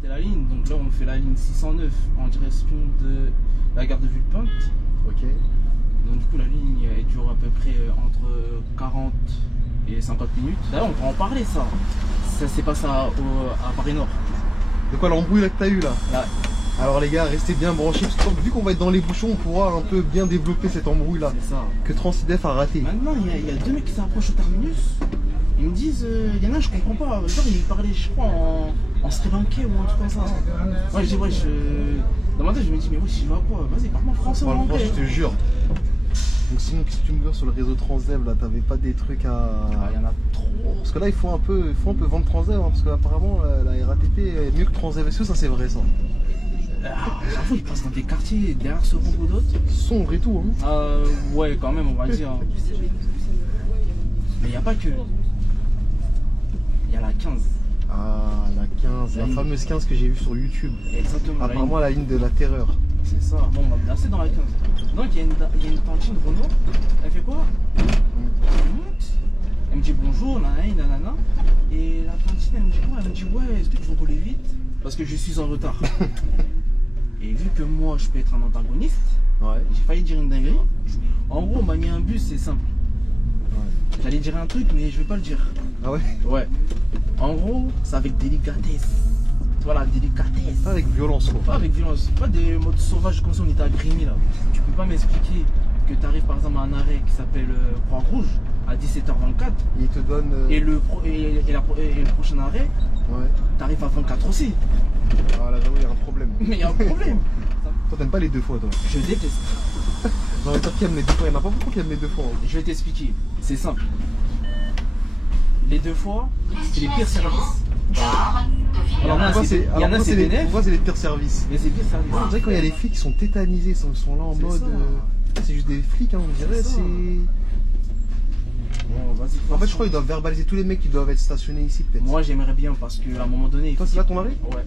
présenter la ligne. Donc là, on fait la ligne 609 en direction de la gare de Villepinte. Ok. Donc du coup, la ligne elle dure à peu près entre 40 et 50 minutes. D'ailleurs, on peut en parler ça. Ça s'est passé à Paris Nord. De quoi l'embrouille là que t'as eu là? Là. Alors les gars, restez bien branchés, parce que vu qu'on va être dans les bouchons, on pourra un peu bien développer cette embrouille là. C'est ça. Que Transidef a raté. Maintenant, il y a deux mecs qui s'approchent au terminus. Ils me disent, il y en a un, je comprends pas. Genre, ils parlaient, je crois, en sri lankais ou un truc comme ça. Ouais, je dis, ouais, dans ma tête, je me dis, mais ouais, j'y vais à quoi? Vas-y, parle-moi français ou Parle anglais. français, je te jure. Donc sinon, qu'est-ce que tu me dis sur le réseau Transdev là? T'avais pas des trucs à... Ah, il y en a trop. Parce que là, il faut un peu vendre Transdev, hein, parce qu'apparemment, la RATP est mieux que Transdev. Est-ce que ça c'est vrai ça? J'avoue, ils passent dans des quartiers derrière ce groupe d'autres. Sombre et tout, hein. Ouais, quand même, on va dire. Mais il n'y a pas que. Il y a la 15. Ah, la 15, la fameuse 15 que j'ai vue sur YouTube. Exactement. Apparemment, la ligne de la terreur. C'est ça. Bon, on m'a menacé dans la 15. Donc, il y a une tantine Renault. Elle fait quoi? Elle monte. Elle me dit bonjour, nanana. Et la tantine, elle me dit quoi? Elle me dit, ouais, est-ce que tu veux rouler vite? Parce que je suis en retard. Et vu que moi, je peux être un antagoniste, Ouais. j'ai failli dire une dinguerie. En gros, on m'a mis un bus, c'est simple. Ouais. J'allais dire un truc, mais je vais pas le dire. Ah ouais? Ouais. En gros, c'est avec délicatesse. Tu vois la délicatesse. Pas avec violence quoi. Pas avec violence. Pas des modes sauvages comme ça, on était à Grigny là. Tu peux pas m'expliquer que tu arrives par exemple à un arrêt qui s'appelle Croix-Rouge à 17h24. Il te donne... Et le prochain arrêt, Ouais. t'arrives à 24 aussi. Ah là, j'avoue, il y a un problème. Mais il y a un problème. Toi, t'aimes pas les deux fois, toi? Je déteste. J'en ai pas qui aiment les deux fois. Il y en a pas beaucoup qui aiment les deux fois. Hein. Je vais t'expliquer. C'est simple. Les deux fois, c'est les pires services. Il y en a, Pourquoi c'est bénéf, pourquoi c'est les pires services? mais c'est pire service. On dirait quand il y a les flics qui sont tétanisés, ils sont là en C'est mode... ça. C'est juste des flics, hein, on dirait. C'est ça. Bon, vas-y. En fait, je crois qu'ils doivent verbaliser tous les mecs qui doivent être stationnés ici, peut-être. Moi, j'aimerais bien parce qu'à un moment donné. Toi, c'est là ton arrêt? Ouais.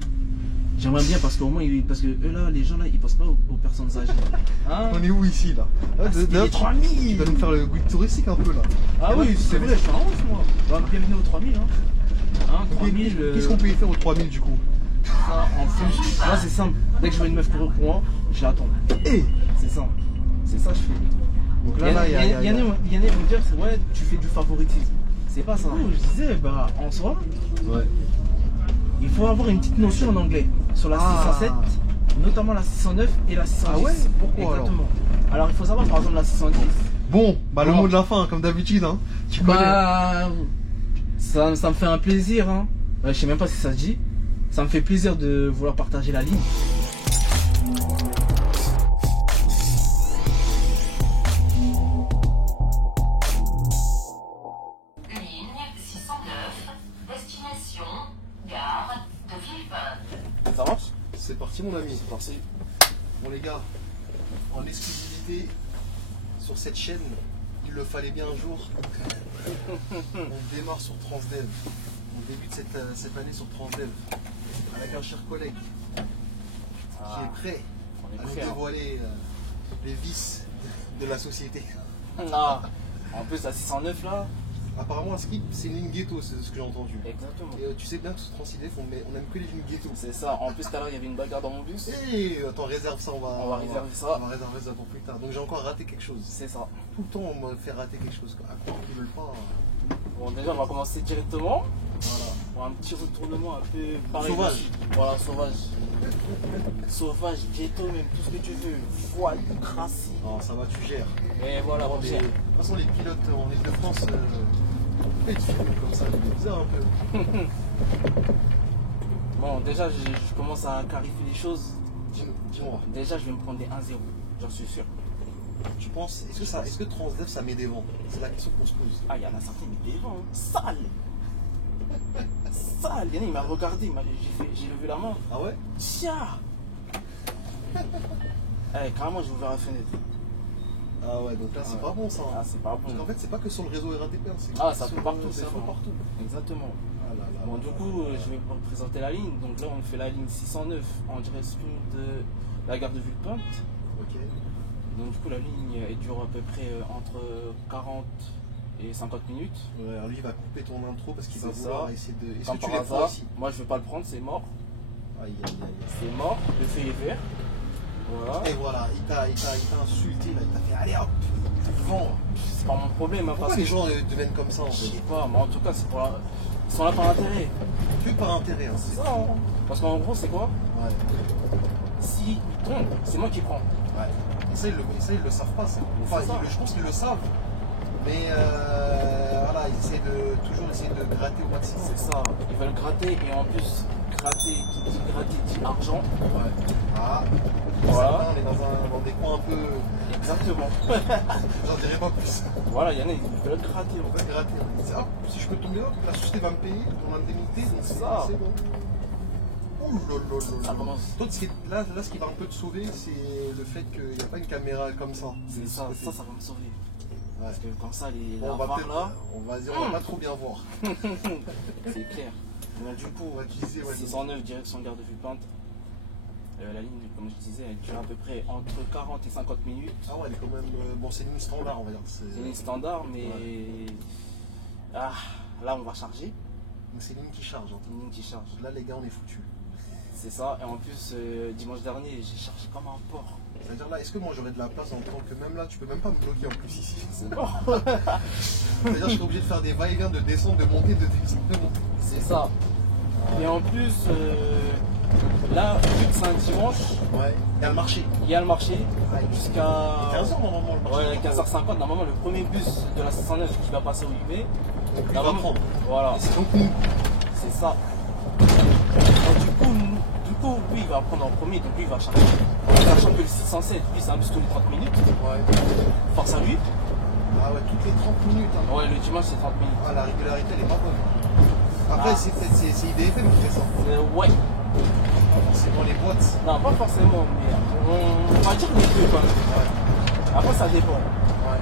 J'aimerais bien parce qu'au moins, parce que eux là, les gens là, ils pensent pas aux personnes âgées. Hein? On est où ici, là? C'était les 3000. Tu vas nous faire le guide touristique un peu, là. Ah oui, c'est vrai, je suis en hausse moi. Bah, bienvenue aux 3000. Hein, 3000. Qu'est-ce qu'on peut y faire aux 3000 du coup? Ça, en plus, moi c'est simple. Dès que je vois une meuf courir pour moi, je l'attends. Eh! C'est ça. C'est ça, je fais. Donc Il y en a qui vont me dire, ouais, tu fais du favoritisme. C'est pas ça. Je disais, bah, en soi, Ouais. il faut avoir une petite notion en anglais sur la 607, notamment la 609 et la 610. Ah ouais? Pourquoi exactement. Alors il faut savoir par exemple la 610. Bon, bah le Bon. mot de la fin, comme d'habitude, hein. Tu connais. Bah, ça me fait un plaisir, hein. Je sais même pas si ça se dit. Ça me fait plaisir de vouloir partager la ligne. Ligne 609, destination, gare de Villepinte. Ça marche? C'est parti, mon ami. C'est parti. Bon, les gars, en exclusivité sur cette chaîne, il le fallait bien un jour. On démarre sur Transdev. On débute cette année sur Transdev avec un cher collègue qui est prêt à nous dévoiler les vices de la société. Non. En plus la 609 là. Apparemment, un skip, c'est une ligne ghetto, c'est ce que j'ai entendu. Exactement. Et tu sais bien que sur Transidef, on aime que les lignes ghetto. C'est ça. En plus tout à l'heure il y avait une bagarre dans mon bus. Et attends, réserve ça, on va réserver ça. On va réserver ça pour plus tard. Donc j'ai encore raté quelque chose. C'est ça. Tout le temps, on me fait rater quelque chose. À croire qu'ils veulent pas. Bon déjà on va commencer directement. Voilà. Pour un petit retournement un peu pareil. Sauvage. Voilà, sauvage. Sauvage, ghetto, même tout ce que tu veux. Voile, crassé. Non, ça va, tu gères. Et voilà, Non, on mais, gère. de toute façon, les pilotes en Ile-de-France, ils te filment comme ça, c'est bizarre un peu. Bon, déjà, je commence à clarifier les choses. Dis-moi, Déjà, je vais me prendre des 1-0. J'en suis sûr. tu penses, est-ce que Transdev ça met des vents? C'est la question qu'on se pose. Ah, il y en a certains, mais des vents. Sale. Sale. Il y en a, il m'a regardé. J'ai levé la main. Ah ouais? Tiens. Eh, carrément, j'ai ouvert la fenêtre. Ah ouais, donc là c'est pas bon ça. Ah, c'est pas bon. Parce qu'en fait, c'est pas que sur le réseau RATP, hein, c'est Ah, ça fait partout, c'est c'est un peu ça. partout. Exactement. Ah là là. Bon, du coup, je vais vous présenter la ligne. Donc là, on fait la ligne 609 en direction de la gare de Villepinte. Ok. Donc du coup, la ligne, elle dure à peu près entre 40 et 50 minutes. Ouais, alors lui il va couper ton intro parce qu'il va C'est vouloir ça. essayer de. Est-ce Comme que tu par les prends hasard. aussi? Moi, je vais pas le prendre, c'est mort. Aïe, aïe, aïe. C'est mort, le feu est vert. Voilà. Et voilà, il t'a insulté, là, il t'a fait allez hop, vent. C'est pas mon problème, hein, Pourquoi parce les que gens deviennent comme ça en je fait? sais pas, mais en tout cas, c'est pour la... ils sont là par intérêt. Que par intérêt, hein, C'est ça, hein. Parce qu'en gros, c'est quoi? Ouais. Si ils tombent, c'est moi qui prends. Ouais. Et ça, ils le savent pas. Enfin, ça. je pense qu'ils le savent. Mais voilà, ils essaient toujours essayer de gratter au maximum. C'est ça, ils veulent gratter et en plus, gratter, qui dit gratter dit argent. Ouais. Ah, Voilà. on est dans des coins un peu. Exactement. J'en dirais pas plus. Voilà, il y en a, ils veulent gratter. On va gratter. C'est, hop, si je peux tomber là, la société va me payer mon indemnité. Donc C'est ça. C'est bon. Ouh là. Ça commence. Toi, là, ce qui va un peu te sauver, c'est le fait qu'il n'y a pas une caméra comme ça. C'est ça, ça va me sauver. Ouais. Parce que comme ça, les Bon, on va peut-être. là, On va pas trop bien voir. c'est clair. Donc, du coup, On va utiliser, ouais, 609 direction gare de Villepinte. La ligne, comme je disais, elle dure à peu près entre 40 et 50 minutes. Ah ouais, elle est quand même. Bon, c'est une standard, on va dire. C'est une standard, mais ah, là on va charger. Mais c'est une ligne qui charge. Hein. Une ligne qui charge. Là, les gars, on est foutus. C'est ça. Et en plus, dimanche dernier, j'ai chargé comme un porc. C'est-à-dire là, est-ce que moi j'aurais de la place en tant que même là, tu peux même pas me bloquer en plus ici. C'est bon. C'est-à-dire je serais obligé de faire des va-et-vient, de descendre, de monter, de descendre, de monter. C'est ça. Et en plus, là, vu que c'est un dimanche, Ouais. Il y a le marché. il y a le marché Ouais. jusqu'à 15h normalement le marché. Ouais, 15h50. Normalement, le premier bus de la 609 qui va passer au 8 mai. Donc lui va prendre. Voilà, Et c'est donc nous. c'est ça. Et du coup, lui, il va prendre en premier, donc lui, il va charger. Sachant que le 607, lui, c'est un bus tous les 30 minutes. Ouais. Force à lui. Ah ouais, toutes les 30 minutes. Hein. Ouais, le dimanche, c'est 30 minutes. Ah, la régularité elle est pas bonne. Après, Ah. c'est IDFM qui fait ça. Ouais. C'est dans les boîtes. Non, pas forcément, mais on va dire les deux quand même. Ouais. Après, ça dépend. Ouais.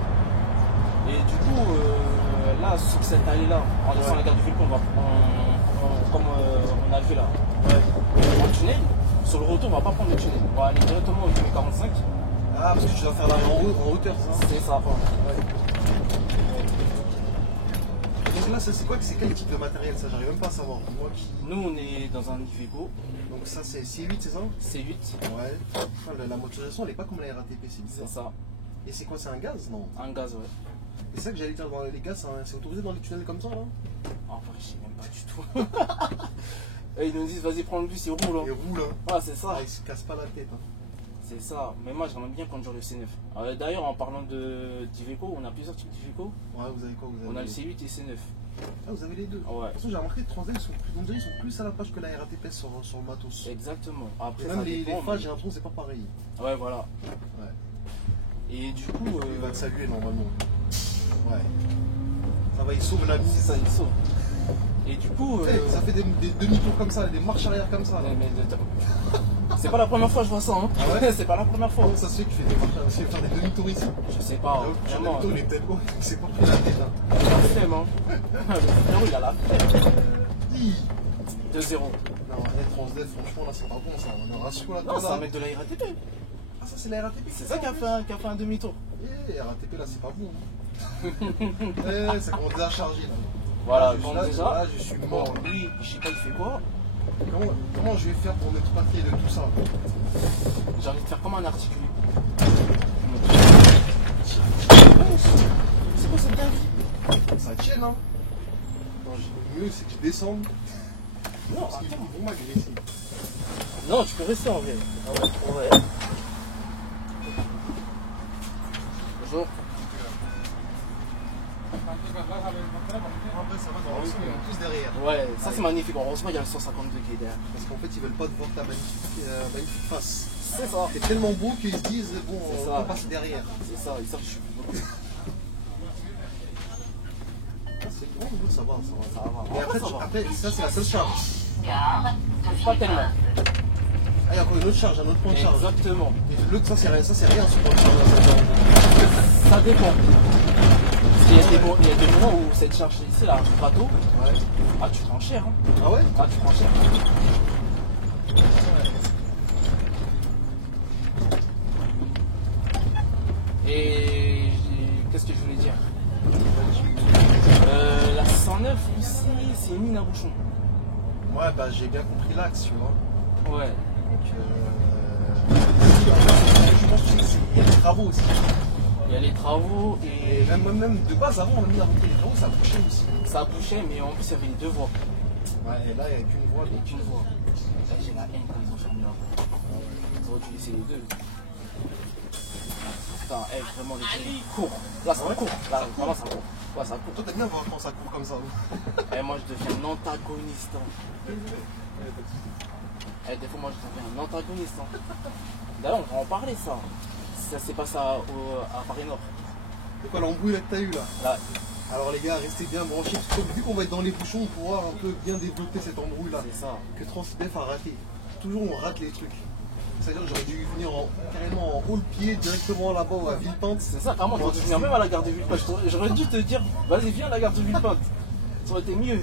Et du coup, là, sur cette allée-là, en descendant la gare du Villepinte, comme on a vu là, en tunnel, sur le retour, on va pas prendre le tunnel. On va aller directement au 45. Ah, parce que tu dois faire la en hauteur, ça. C'est ça. Ouais. Donc là, ça, c'est quel type de matériel ça? J'arrive même pas à savoir. Moi qui... Nous, on est dans un Iveco Donc ça, c'est C8, c'est ça? C8. Ouais. Enfin, la motorisation, elle est pas comme la RATP, c'est bizarre. C'est ça. Et c'est quoi? C'est un gaz? Non. Un gaz, ouais. C'est ça que j'allais dire, dans les gaz, c'est autorisé dans les tunnels comme ça, là? En vrai, je sais même pas du tout. Et ils nous disent, vas-y, prends le bus, il roule. Et Hein. roule, hein. Ah, c'est ça. Ah, ils se cassent pas la tête, hein. C'est ça. Mais moi, j'aimerais bien conduire le C9. D'ailleurs, en parlant d'Iveco, on a plusieurs types d'Iveco. Ouais, vous avez quoi? Vous avez... On a le C8 et le C9. Ah, vous avez les deux? Ouais. De toute façon, j'ai remarqué que Transdev, on dirait qu'ils sont plus à la page que la RATP sur le matos. Exactement. Après, Et ça même les dépend, phages, mais- j'ai l'impression que c'est pas pareil. Ouais, voilà. Ouais. Et du coup, Il va te saluer normalement. Ouais. Ça va, il sauve la mise. c'est ça, il sauve. Et du coup, Ça fait des demi-tours comme ça, des marches arrière comme ça. Là. c'est pas la première fois que je vois ça. Hein. Ah ouais? C'est pas la première fois. Comment ça se fait que tu fais des marches arrière? Tu fais faire des demi-tours ici? Je sais pas. Le Vraiment. demi-tour, il est peut-être haut, il s'est pas pris la tête. Hein. Il a la flemme, hein. Le frérot, il a la flemme. Hi. 2-0. Non, Transdev, franchement, là, c'est pas bon ça. On a un ratio là. Non, c'est un mec de la RATP. Ah, ça, c'est la RATP. C'est ça qui a fait un demi-tour. Eh, RATP, là, c'est pas bon. Eh, ça commence déjà à charger là. Voilà, Là, donc là, déjà. là, je suis mort. Bon, lui, je sais pas, il fait quoi. Comment je vais faire pour mettre papier de tout ça? J'ai envie de faire comme un articulé. C'est quoi cette dingue? Ça tienne, hein. Non, le mieux, c'est que je descende. Non, Parce qu'ils attends. vont m'agresser. Non, tu peux rester en vrai. Ah ouais. Ouais. Bonjour. Après, ça va dans le son, ils sont tous derrière. Ouais, ça c'est magnifique. Heureusement, il y a le 152 qui est derrière. Parce qu'en fait, ils veulent pas te voir ta magnifique face. C'est ça. T'es tellement beau qu'ils se disent, bon, C'est on ça. va passer derrière. C'est ça, ils savent que je suis beau. Ah, c'est bon, écoute, ça va, ça va. Ça va. Mais après, ça va. après, ça, c'est la seule charge. Gare de Pas tellement. Villepinte. Ah, il y a encore une autre charge, un autre point de charge. Exactement. Et l'autre, ça, c'est rien ce point de charge. Ça dépend. Parce qu'il y a des moments où cette charge ici, là, du bateau, Ouais. ah, tu prends cher. Hein. Ah ouais? Ah, tu prends cher. Et qu'est-ce que je voulais dire? La 109 aussi, c'est une mine à bouchon. Ouais, bah, j'ai bien compris l'axe, tu vois. Ouais. Donc, je pense que c'est des travaux aussi. Il y a les travaux Et et même de base, avant, on a mis la route et les travaux, ça bouchait aussi. ça bouchait, mais en plus il y avait les deux voies. Ouais, et là, il n'y a qu'une voie. Et Donc, qu'une voie. Ça, j'ai la haine quand ils ont fermé la voie. Ils auraient dû laisser les deux. Putain, vraiment, les gens ils courent. Là, ça Ouais. court. Là, vraiment, ça court. Ouais, ça court. toi, t'aimes bien voir quand ça court comme ça. Et moi, je deviens un antagoniste. Hein. Des fois, moi, je deviens un antagoniste. Hein. D'ailleurs, on va en parler, ça. Ça s'est passé à Paris Nord. C'est quoi l'embrouille là que t'as eu là? Là, Alors les gars, restez bien branchés, parce que vu qu'on va être dans les bouchons, on pourra un peu bien développer cette embrouille là c'est ça. que Transdev a raté. Toujours on rate les trucs. C'est-à-dire que j'aurais dû venir carrément en haut le pied directement là-bas à Villepinte. C'est ça, vraiment, j'aurais dû venir même à la gare de Villepinte. J'aurais dû te dire, vas-y, viens à la gare de Villepinte. Ça aurait été mieux.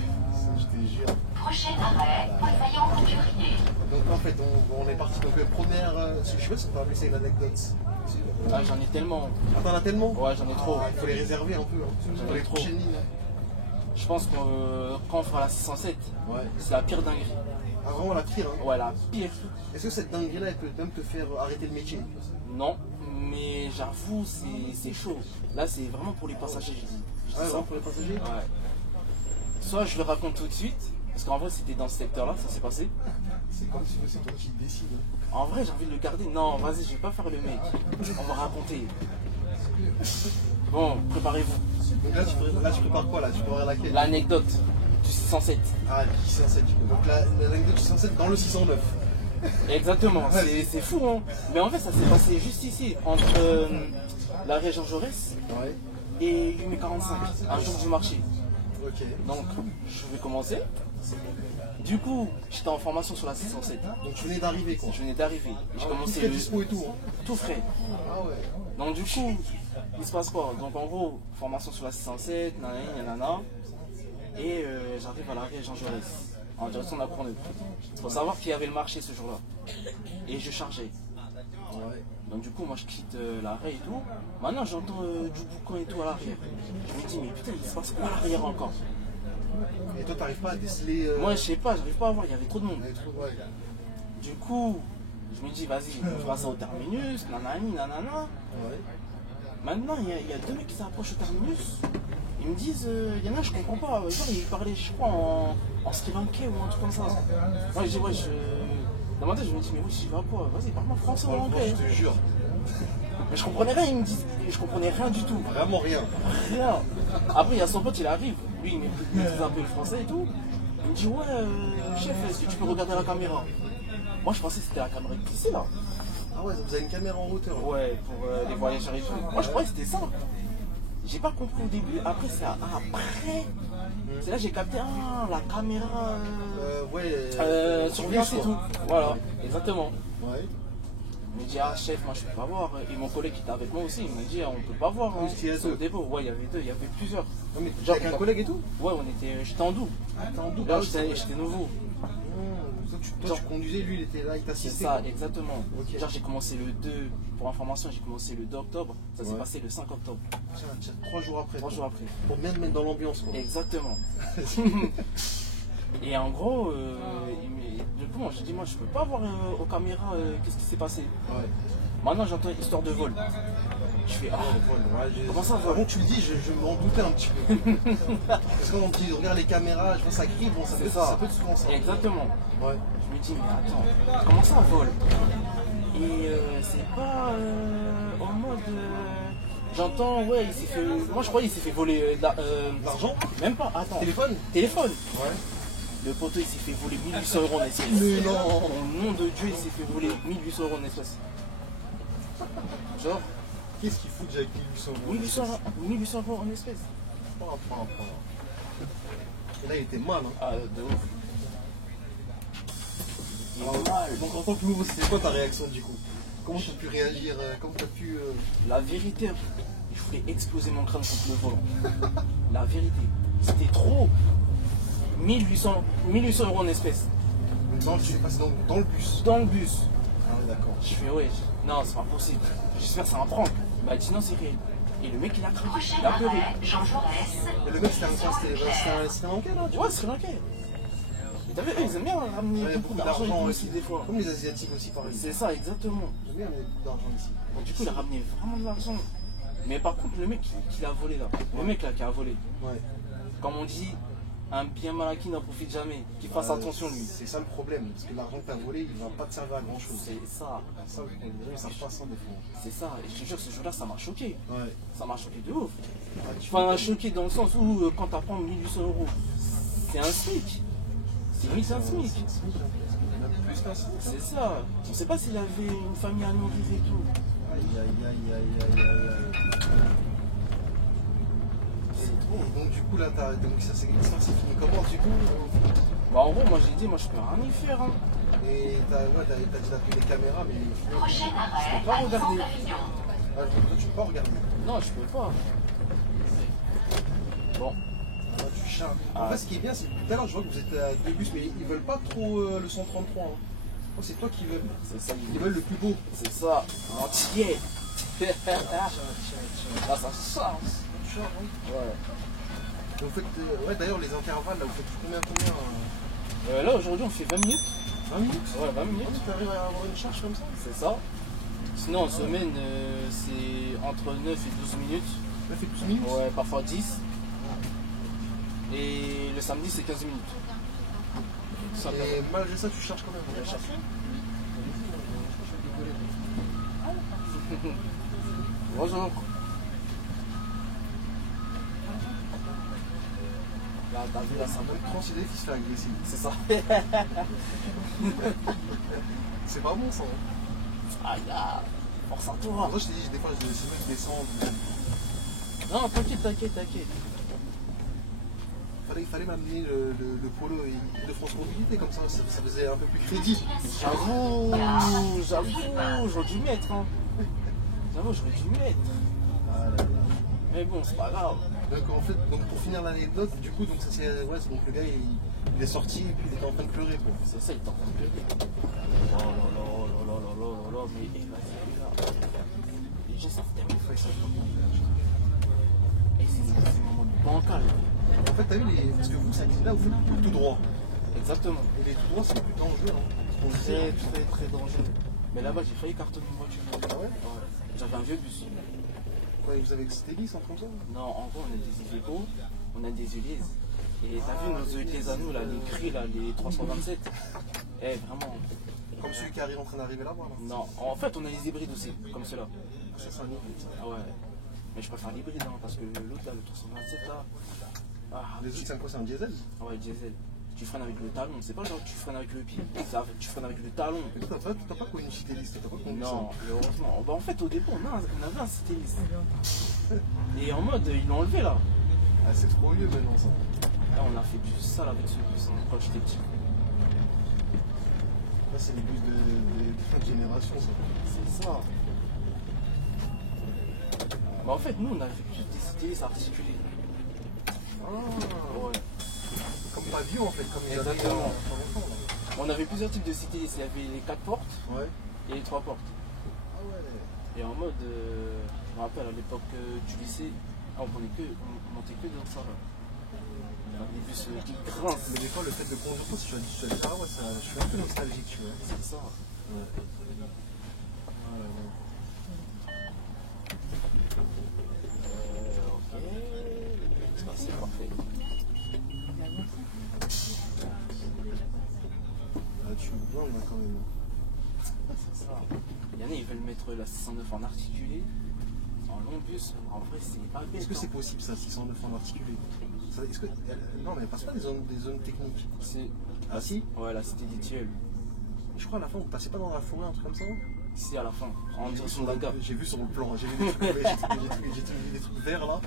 Je te jure. Prochain arrêt, Vaillant Couturier. Donc en fait, on est parti. Donc première, je sais pas si on peut appeler ça une anecdote. Ah, j'en ai tellement. Ah, t'en as tellement? Ouais, j'en ai trop. Ah, il faut les réserver un peu J'en ai pour les trop. prochaines lignes. Je pense que quand on fera la 607, Ouais. c'est la pire dinguerie. Ah, vraiment la pire. Hein. Ouais, la pire. Est-ce que cette dinguerie-là, elle peut même te faire arrêter le métier? Non, mais j'avoue, c'est chaud. Là, c'est vraiment pour les passagers, je dis. Je dis Ah, ça. vraiment pour les passagers? Ouais. Soit je le raconte tout de suite, parce qu'en vrai, c'était dans ce secteur-là, ça s'est passé. C'est comme si c'est toi qui décide. En vrai, j'ai envie de le garder. Non, vas-y, je vais pas faire le mec. On va raconter. Bon, préparez-vous. Donc là, tu prépares quoi là? Tu prépares laquelle? L'anecdote du 607. Ah, du 607 du coup. Donc l'anecdote du 607 dans le 609. Exactement, c'est fou, hein. Mais en fait, ça s'est passé juste ici, entre l'arrêt Jean Jaurès Ouais. et 845, un jour du marché. Ok. Donc, je vais commencer. Du coup, j'étais en formation sur la 607. Donc tu venais d'arriver quoi. Je venais d'arriver. Et je Tout commençais frais dispo et tout. Hein. tout frais. Ah ouais. Donc, du coup, il se passe quoi? Donc, en gros, formation sur la 607, nanana. Et j'arrive à l'arrêt Jean Jaurès, en direction de la Courneuve. Il faut savoir qu'il y avait le marché ce jour-là. Et je chargeais. Ouais. Donc du coup, moi je quitte l'arrêt et tout. Maintenant j'entends du boucan et tout à l'arrière. Je me dis, mais putain, il se passe quoi à l'arrière encore? Et toi t'arrives pas à déceler. Moi je sais pas, j'arrive pas à voir, il y avait trop de monde. les trucs, ouais. Du coup, je me dis, vas-y, on fera ça au terminus, nanani, nanana. Ouais. Maintenant, il y a deux mecs qui s'approchent au terminus. Ils me disent, il y en a, je comprends pas. Genre, ils parlaient, je crois, en sri lankais ou un truc comme ça. Moi je dis, ouais, dans ma tête, je me dis, mais oui, j'y vais à quoi? Vas-y, parle-moi français ou Moi, anglais. je te jure. Mais je comprenais rien, ils me disent, je comprenais rien du tout. Vraiment rien. Rien. Après, il y a son pote, il arrive. Lui, il maîtrise un peu le français et tout. Il me dit, ouais, chef, est-ce que tu peux regarder la caméra? Moi, je pensais que c'était la caméra ici, là. Ah ouais, vous avez une caméra en hauteur. Hein. Ouais, pour les voyageurs et tout. Moi, je croyais que c'était ça. J'ai pas compris au début. Après, c'est après. C'est là que j'ai capté, ah, la caméra. Ouais. Surveillance et quoi. tout. Voilà, exactement. Ouais. Il me dit, ah chef, moi je peux pas voir. Et mon collègue qui était avec moi aussi, il m'a dit, ah, on peut pas voir. Hein. il y a C'est deux. au dépôt. Ouais, il y avait deux, il y avait plusieurs. Non mais Genre, avec un collègue et tout? Ouais, j'étais en double. Ah, t'es en double. Là, Ah, oui, c'est vrai. j'étais nouveau. Toi, tu conduisais, lui il était là, il C'est t'assistait. ça, exactement. Ok. Genre, j'ai commencé le 2, pour information, j'ai commencé le 2 octobre. Ça s'est Ouais. passé le 5 octobre, Tiens, 3 jours après. 3 jours après. Pour bien te mettre dans l'ambiance quoi. Exactement. Et en gros, du coup, moi, j'ai dit, moi, je peux pas voir aux caméras qu'est-ce qui s'est passé. Ouais. Maintenant, j'entends histoire de vol. Je fais, ah, Ouais, comment ça, vol? Avant que tu le dis, je m'en doutais un petit peu. Parce qu'on dit, regarde les caméras, je vois ça crie, bon, C'est ça peut être souvent ça. Exactement. Ouais. Je me dis, mais attends, comment ça vol? Et c'est pas en mode. J'entends, ouais, il s'est fait. Moi je croyais qu'il s'est fait voler L'argent? même pas, attends. Téléphone? Téléphone. Ouais. Le poteau il s'est fait voler 1800 € en espèces. Mais non. Au nom de Dieu, il s'est fait voler 1800 € en espèces. Genre, Qu'est-ce qu'il fout déjà avec 1800 euros? 1800 € en espèces. Pas. Et là, il était mal. Hein. Ah, de ouf. Il est Alors, mal. donc en tant que nouveau, c'était quoi ta réaction du coup? Comment tu as pu réagir? Comment tu as pu. La vérité, je voulais exploser mon crâne contre le volant. La vérité, c'était trop. 1800 € en espèces. C'est passé dans le bus. Dans le bus. Ah ouais, d'accord. Je fais, ouais, non, c'est pas possible. J'espère que c'est un prank. Bah, il dit non, c'est réel. Et le mec, il a craqué. Prochain Il a pleuré. arrêt, Jean Jaurès. Et le mec, c'était un Lankais là? Ouais, Sri Lankais. T'as vu, eux, ils aiment bien ramener Ouais, beaucoup d'argent aussi, aussi. des fois. Comme les Asiatiques aussi, par exemple. C'est ça, exactement. J'aime bien amener beaucoup d'argent ici. Du coup, il a ramené vraiment de l'argent. Mais par contre, le mec qui l'a volé là, le mec là qui a volé, Ouais. comme on dit, un bien mal acquis n'en profite jamais. Qu'il fasse attention lui. C'est ça le problème, parce que l'argent que t'as volé, il va pas te servir à grand chose. C'est ça, Ça, les gens ils savent pas s'en défendre. c'est ça. Et je te jure, ce jour-là, ça m'a choqué. Ouais. Ça m'a choqué de ouf. Ah, tu Enfin, choqué dans le sens où quand t'apprends 1800 €, c'est un SMIC. C'est limite un SMIC. Même plus qu'un SMIC. C'est ça. On sait pas s'il avait une famille à nourrir et tout. Aïe aïe aïe aïe aïe aïe aïe. C'est trop. Donc du coup là, donc ça c'est fini comment du coup? Bah en gros, moi j'ai dit, moi je peux rien y faire. Hein. Et t'as dit d'appeler les caméras, mais Prochain arrêt, pas regarder. Pavillon. ah, toi tu peux pas regarder. Non, je peux pas. Bon, Là, tu charges. Ah. En fait, ce qui est bien, c'est que tout à l'heure, je vois que vous êtes à deux bus, mais ils veulent pas trop le 133. Hein. Oh, c'est toi qui veux. c'est ça. Ils veulent le plus beau. C'est ça. Entier. Tiens. Là, ça charge. Tu charges, hein. Ouais. Vous faites, ouais, d'ailleurs, les intervalles, là, vous faites combien Là, aujourd'hui, on fait 20 minutes. 20 minutes. Ouais, 20 minutes. Tu arrives à avoir une charge comme ça? C'est ça. Sinon, en semaine, c'est entre 9 et 12 minutes. Ça fait 12 minutes. Ouais, parfois 10. Et le samedi, c'est 15 minutes. Ça peut- Et malgré ça, tu charges quand même. Je cherche. Bonjour. Là, t'as vu la symbole? Considérer qu'il se fait agresser. C'est ça. C'est pas bon ça. Hein. Ah là, force à toi. Moi je t'ai dit, des fois je descends. Non, t'inquiète. Fallait m'amener le polo de France Mobilité comme ça faisait un peu plus crédible. J'avoue, j'aurais dû mettre. Hein. J'aurais dû mettre. Ah là là. Mais bon, c'est pas grave. Donc en fait, donc pour finir l'anecdote, du coup donc ça c'est ouais, donc le gars il est sorti et puis il était en train de pleurer quoi. C'est ça, il t'en train de pleurer. Oh là là, mais vas-y, là. Les gens savent tellement faire ça. Et c'est un moment bancal. En fait t'as vu parce que vous ça dit là vous faites tout droit. Exactement. Et les tout droits c'est plus dangereux hein. Très dangereux. Mais là-bas, j'ai failli cartonner une voiture. Ah ouais? J'avais un vieux bus. Ouais, vous avez Stélis en comme ça? Non, en gros, on a des illégaux, on a des Ulysses. Et t'as vu nos Ulysses à nous, là, les gris, là, les 327. Eh, vraiment. Comme celui qui arrive en train d'arriver là-bas là. Non, en fait, on a les hybrides aussi, comme ceux-là. Ça c'est un hybride, ça. Ah ouais. Mais je préfère l'hybride, hein, parce que l'autre, là, le 327, là. Ah, Les autres c'est quoi? C'est un diesel? Ah ouais, diesel. Tu freines avec le talon, c'est pas genre tu freines avec le pied. Tu freines avec le talon. Mais toi t'as pas connu une Citelis, t'as pas connu Non, heureusement. Bah, en fait, au début, on avait un Citelis. Et en mode, ils l'ont enlevé, là. Ah c'est trop vieux maintenant ça. Là, on a fait du sale avec ce bus hein, quand j'étais petit. Là c'est les bus de fin de génération ça. C'est ça. Bah, en fait, nous, on avait plus des Citelis articulés. Ah Ouais. comme pavillon en fait, comme ils avaient Exactement. pas longtemps là. On avait plusieurs types de Citelis. Il y avait les 4 portes Ouais. et les 3 portes. Ah ouais. Et en mode, je me rappelle à l'époque du lycée, on montait que dans ça. Là. Dans des bus qui grincent. Mais des fois le fait de conduire ça, si tu vas dire ah ouais, ça, je suis un peu nostalgique tu vois. C'est ça. Ouais. Ah là là. Ok. C'est parfait. Ah, tu me blancs là quand même. C'est ça. Il y en a, ils veulent mettre la 609 en articulé. En long bus, en vrai, c'est pas bête. Est-ce que c'est hein. possible ça, 609 en articulé? Est-ce que, non mais elle passe pas des zones techniques. C'est. Ah si? Ouais, là, c'était des tilleuls. Je crois à la fin vous passez pas dans la forêt, un truc comme ça? Ici, à la fin, en direction de la gare. J'ai vu sur le plan, j'ai vu des trucs, des trucs verts là.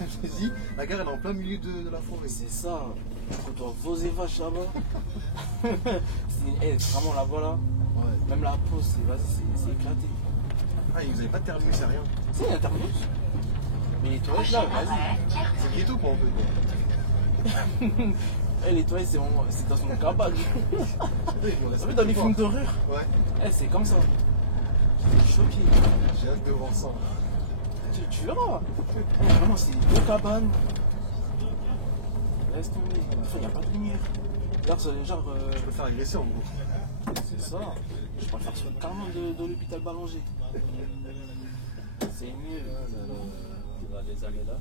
Je me dis, la gare elle est en plein milieu de la forêt. C'est ça. Tu côtoies vos vaches là-bas. C'est vraiment là-bas, là. Ouais. Même la pause, c'est éclaté. Ah, et vous avez pas de terminus, c'est rien. C'est il y a un terminus. Mais les toilettes là, vas-y. C'est ghetto quoi, en fait. Eh, les toilettes, c'est dans son cabane. T'as vu dans les films d'horreur? Ouais. Eh, c'est comme ça. J'étais choqué. J'ai hâte de voir ça. Tu verras. Eh, vraiment, c'est deux cabanes. Laisse tomber. Des fois, il n'y a pas de lumière. Genre, Je peux faire agresser en gros. c'est ça. Je préfère sur carrément de l'hôpital Ballanger. C'est mieux. Dans les années là.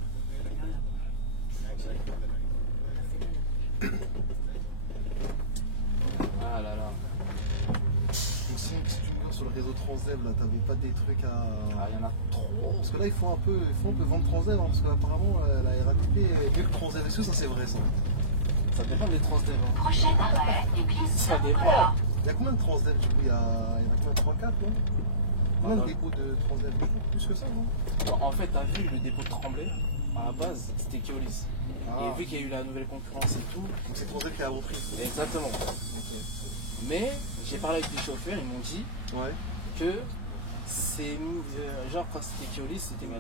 Ah là là. Donc si tu regardes sur le réseau Transdev, là, t'avais pas des trucs à... Ah, il y en a trop. Parce que là, il faut un peu vendre Transdev, hein, parce qu'apparemment, la RATP, mieux que Transdev. Est-ce que ça, c'est vrai, ça? Ça dépend des Transdev. Hein. Prochain arrêt, église Ça dépend. Saint-Nicolas. Il y a combien de Transdev, du coup? Il y en a combien? 3, 4, non? Combien de dépôts de Transdev? Plus que ça, non? Bon, en fait, t'as vu le dépôt de Tremblay, à la base, c'était Keolis. Ah. Et vu qu'il y a eu la nouvelle concurrence et tout, Donc c'est Transdev qui a repris. exactement. Ok. Mais j'ai parlé avec des chauffeurs, ils m'ont dit Ouais. que c'est genre quand c'était Keolis, c'était mieux.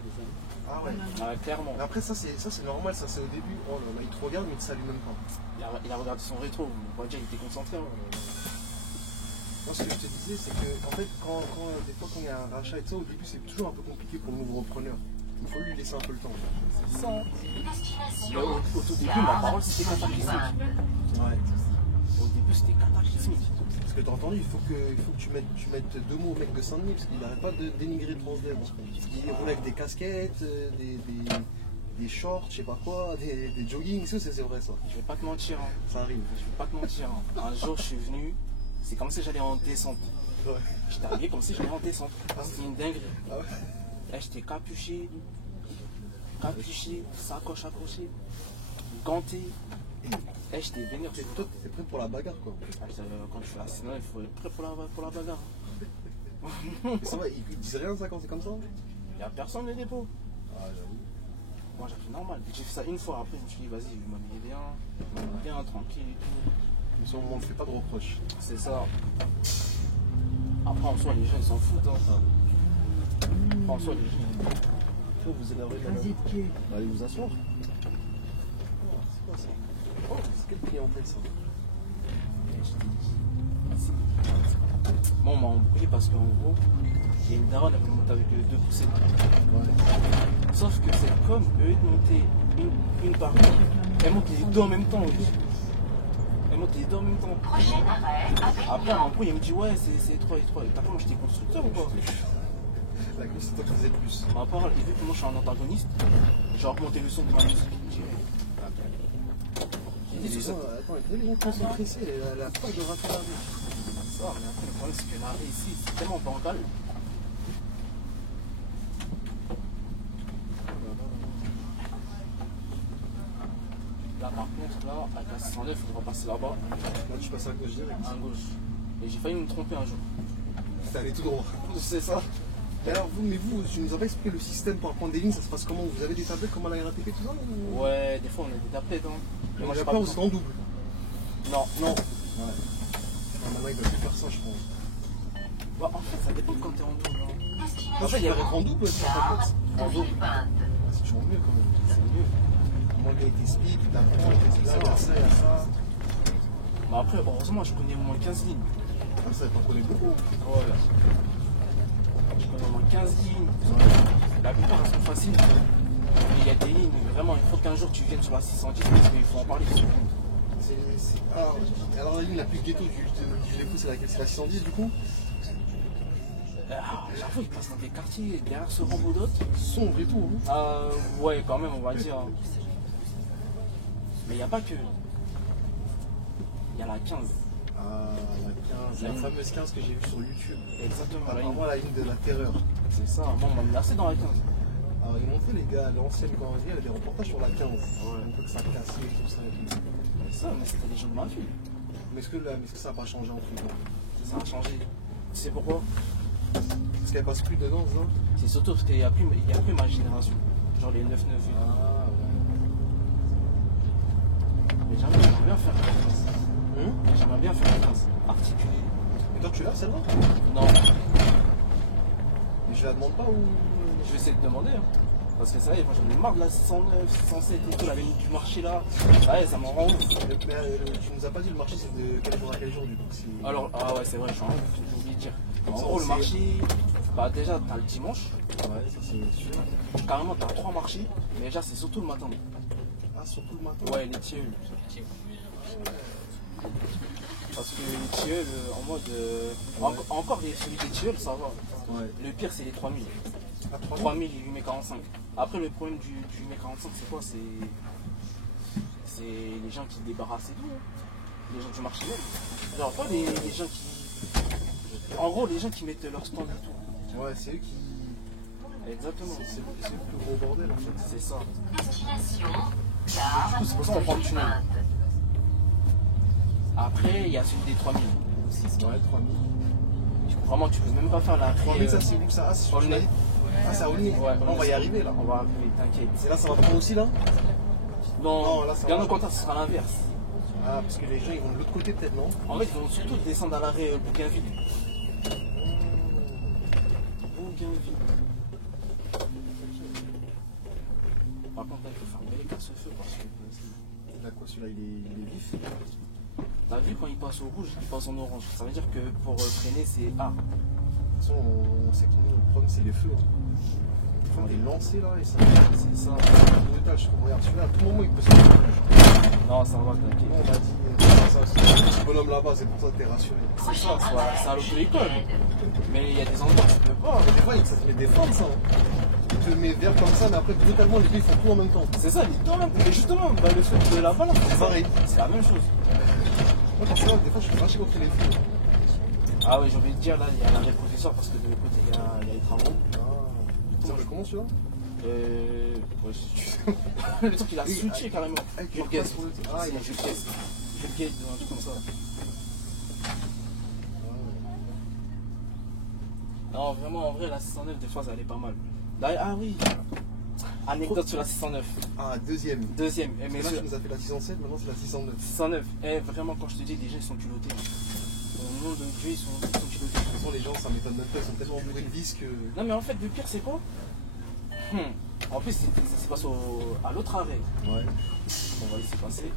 Ah ouais. Ah, clairement. Mais après, ça c'est normal, ça c'est au début. Oh là là, il te regarde, mais il te salue même pas. Il a regardé son rétro, on va dire qu'il était concentré. Hein. Moi, ce que je te disais, c'est que en fait, des fois, quand il y a un rachat et tout ça, au début, c'est toujours un peu compliqué pour le nouveau repreneur. Il faut lui laisser un peu le temps. C'est ça. Hein. Mais Destination. au tout début, ma parole c'était cataclysmique. Ouais. Au début, c'était cataclysmique. Parce que t'as entendu, il faut que tu mettes 2 mots au mec de Saint-Denis, parce qu'il n'arrête pas de dénigrer Transdev. Il roule avec des casquettes, des shorts, je sais pas quoi, des joggings, ça c'est vrai ça. Je vais pas te mentir. Hein. Ça arrive. Je vais pas te mentir. Hein. Un jour, je suis venu, c'est comme si j'allais en descente. Ouais. J'étais arrivé comme si j'allais en descente. C'était une dinguerie. Ah ouais. Là, j'étais capuché, sacoche accrochée, ganté. Là, j'étais vénère. Toi, t'es prêt pour la bagarre quoi. Quand je suis à Sénat, il faut être prêt pour la bagarre. Mais ça va, ils disent rien ça quand c'est comme ça? Il n'y a personne dans les dépôts. Ah j'avoue. Moi, j'ai fait normal. J'ai fait ça une fois. Après, je me suis dit, vas-y, je m'habiller bien, tranquille et tout. Mais ça, on ne fait pas de reproches. C'est ça. Après, en soi, les gens, ils s'en foutent. Hein. Après, en soi, les gens, Faut vous énerver là. Vas-y, pied. Allez vous asseoir. Oh, c'est quoi ça? Oh, c'est quelle clientèle ça? Moi, on m'a embrouillé parce qu'en gros, il y a une daronne, elle monte avec 2 poussettes. Ouais. Sauf que c'est comme eux de monter une par une. Elle monte les deux en même temps. Oui. Elle monte les deux en même temps. Prochain arrêt, Après, un coup, il me dit, ouais, c'est étroit. T'as comment j'étais constructeur ou quoi? La cause c'est toi qui faisais plus. Ma parole, et vu que moi je suis un antagoniste, j'ai augmenté le son de ma musique. J'ai dit, Les c'est ça. gens, attends, les gens concentrés ici, elle a pas de rater la vie. Ça, mais après, le problème, c'est que l'arrêt ici, c'est tellement bancal. Là, par contre, là, avec la 609, il faudra passer là-bas, Là, tu passes à gauche direct. à gauche. Et j'ai failli me tromper un jour. T'es allé tout droit. C'est ça. Et alors, vous, tu nous as pas expliqué le système par prendre des lignes, ça se passe comment? Vous avez des tablettes comme à la RATP, tout ça ou... Ouais, des fois, on a des tablettes. Hein. Mais moi, j'ai j'ai peur, vous besoin. êtes en double. Non. Non. Ouais. Ah, maintenant, ils doivent plus faire ça, je pense. Bah, en fait, ça dépend quand t'es en double. Hein. destination. En fait, il y a être en double, c'est Gare en de double. Villepinte. C'est toujours mieux quand même. C'est mieux. Moi, le gars, il t'explique, il t'apprend, il te dit là, il y a ça, il y a ça. Bah, après, heureusement, je connais au moins 15 lignes. Ah, ça, t'en connais beaucoup. Ouais. Je connais au moins 15 lignes. La plupart elles sont faciles. Mais il y a des lignes, vraiment, il faut qu'un jour tu viennes sur la 610 parce qu'il faut en parler. Alors, la ligne la plus ghetto du Gilet c'est laquelle? C'est la 610 du coup? J'avoue, ils passent dans des quartiers derrière ce rambo d'autres. Sombre et tout. Hein. Ouais, quand même, on va dire. Mais il n'y a pas que. Il y a la 15. Ah, la 15, la fameuse 15 que j'ai vue sur YouTube. Exactement. Apparemment, la ligne de la terreur. C'est ça. Bon, on m'a menacé dans la 15. Alors, ils montraient les gars, l'ancienne quand il y avait des reportages sur la 15. Un peu que ça cassait, tout ça. C'est ça, mais c'était les gens de ma vie. Mais est-ce que ça n'a pas changé entre temps? Ça a changé. Tu sais pourquoi? Parce qu'elle passe plus dedans, ça? C'est surtout parce qu'il n'y a plus ma génération. Genre les 9-9. Ah, Mais j'aimerais bien faire la 15. ouais. J'aimerais bien faire la 15. Articulée. Et toi, tu l'as celle-là? Non. Mais je la demande pas ou. Je vais essayer de demander. Hein. Parce que ça y est, moi j'en ai marre de la 609, 607 et tout, la ligne du marché là. Ouais, ça m'en rend ouf. Tu nous as pas dit le marché c'est de quel jour à quel jour du coup? Alors, ah ouais, c'est vrai, je suis en ouf, j'ai oublié de dire. En Ça, gros, le c'est- marché, bah déjà, t'as le dimanche. Ouais, ça c'est sûr. Carrément, t'as 3 marchés. Mais déjà, c'est surtout le matin. Ah, surtout le matin? Ouais, les tiers. Parce que les tilleuls, en mode. Encore celui des tilleuls, ça va. Ouais. Le pire, c'est les 3000. À 3000. 3000 et 8045. Après, le problème du 8045, c'est quoi? C'est les gens qui débarrassent et tout. Hein. Les gens du marché même. Genre, pas les gens qui. En gros, les gens qui mettent leur stand et tout. Ouais, c'est eux qui. Exactement. C'est le plus gros bordel en fait. C'est ça. Destination, Du gare coup, c'est pour ça qu'on prend le tunnel. Sainte. Après, il y a celui des 3000. Ouais, 3000. Vraiment, tu peux même pas faire la 3000, ça c'est où ça? Ah, c'est sur Aulnay. Schneider. Ah, c'est à Aulnay. Ouais, On va y arriver là. On va arriver, t'inquiète. C'est là, ça va prendre aussi là? Non, là, ça bien va. au contraire, ce sera l'inverse. Ah, parce que les gens ils vont de l'autre côté peut-être, non? En fait, ils vont surtout descendre à l'arrêt Bougainville. Bougainville. Par contre, là, il faut faire bel écart ce feu parce que. Là quoi, celui-là il est vif. T'as vu quand il passe au rouge, il passe en orange. Ça veut dire que pour freiner, c'est A. De toute façon, on sait que nous, le problème c'est les feux. Hein. On va les lancer là et ça. C'est ça. C'est brutal, je trouve. Regarde, celui-là, à tout moment il peut se faire rouge. Non, ça va, t'inquiète. On m'a dit, ça, c'est le petit bonhomme là-bas, c'est pour ça que t'es rassuré. C'est ça, c'est à l'auto-école. Mais il y a des endroits où tu peux pas. Mais des fois, ça te met des formes ça. Hein. Tu te mets vert comme ça, mais après, brutalement, les deux ils font tout en même temps. C'est ça, littéralement. Mais justement, bah, le fait de là-bas, là, C'est pareil. c'est la même chose. Moi, personnellement, des fois, je suis fâché contre les feux. Ah ouais, j'ai envie de dire, là, il y a l'arrêt professeur parce que de l'autre côté, il y a les travaux. Ah. Ça s'appelle comment celui-là? Ouais, le truc, il a switché carrément. Je le guesse. Ah, Je il a le guesse. Je le guesse, un truc comme ça. Non, vraiment, en vrai, la 609, des fois, ça allait pas mal. D'ailleurs, ah oui, anecdote sur la 609. Ah, deuxième. Deuxième, Mais mais là, sur tu nous as fait la 607, maintenant c'est la 609. 609. Vraiment, quand je te dis, les gens, ils sont culottés. Au nom de Dieu, ils sont culottés. De toute façon, les gens, ça m'étonne même pas, ils sont tellement bourrés de vis que. Non, mais en fait, le pire, c'est quoi? En plus, ça se passe à l'autre arrêt. Ouais. On va laisser passer.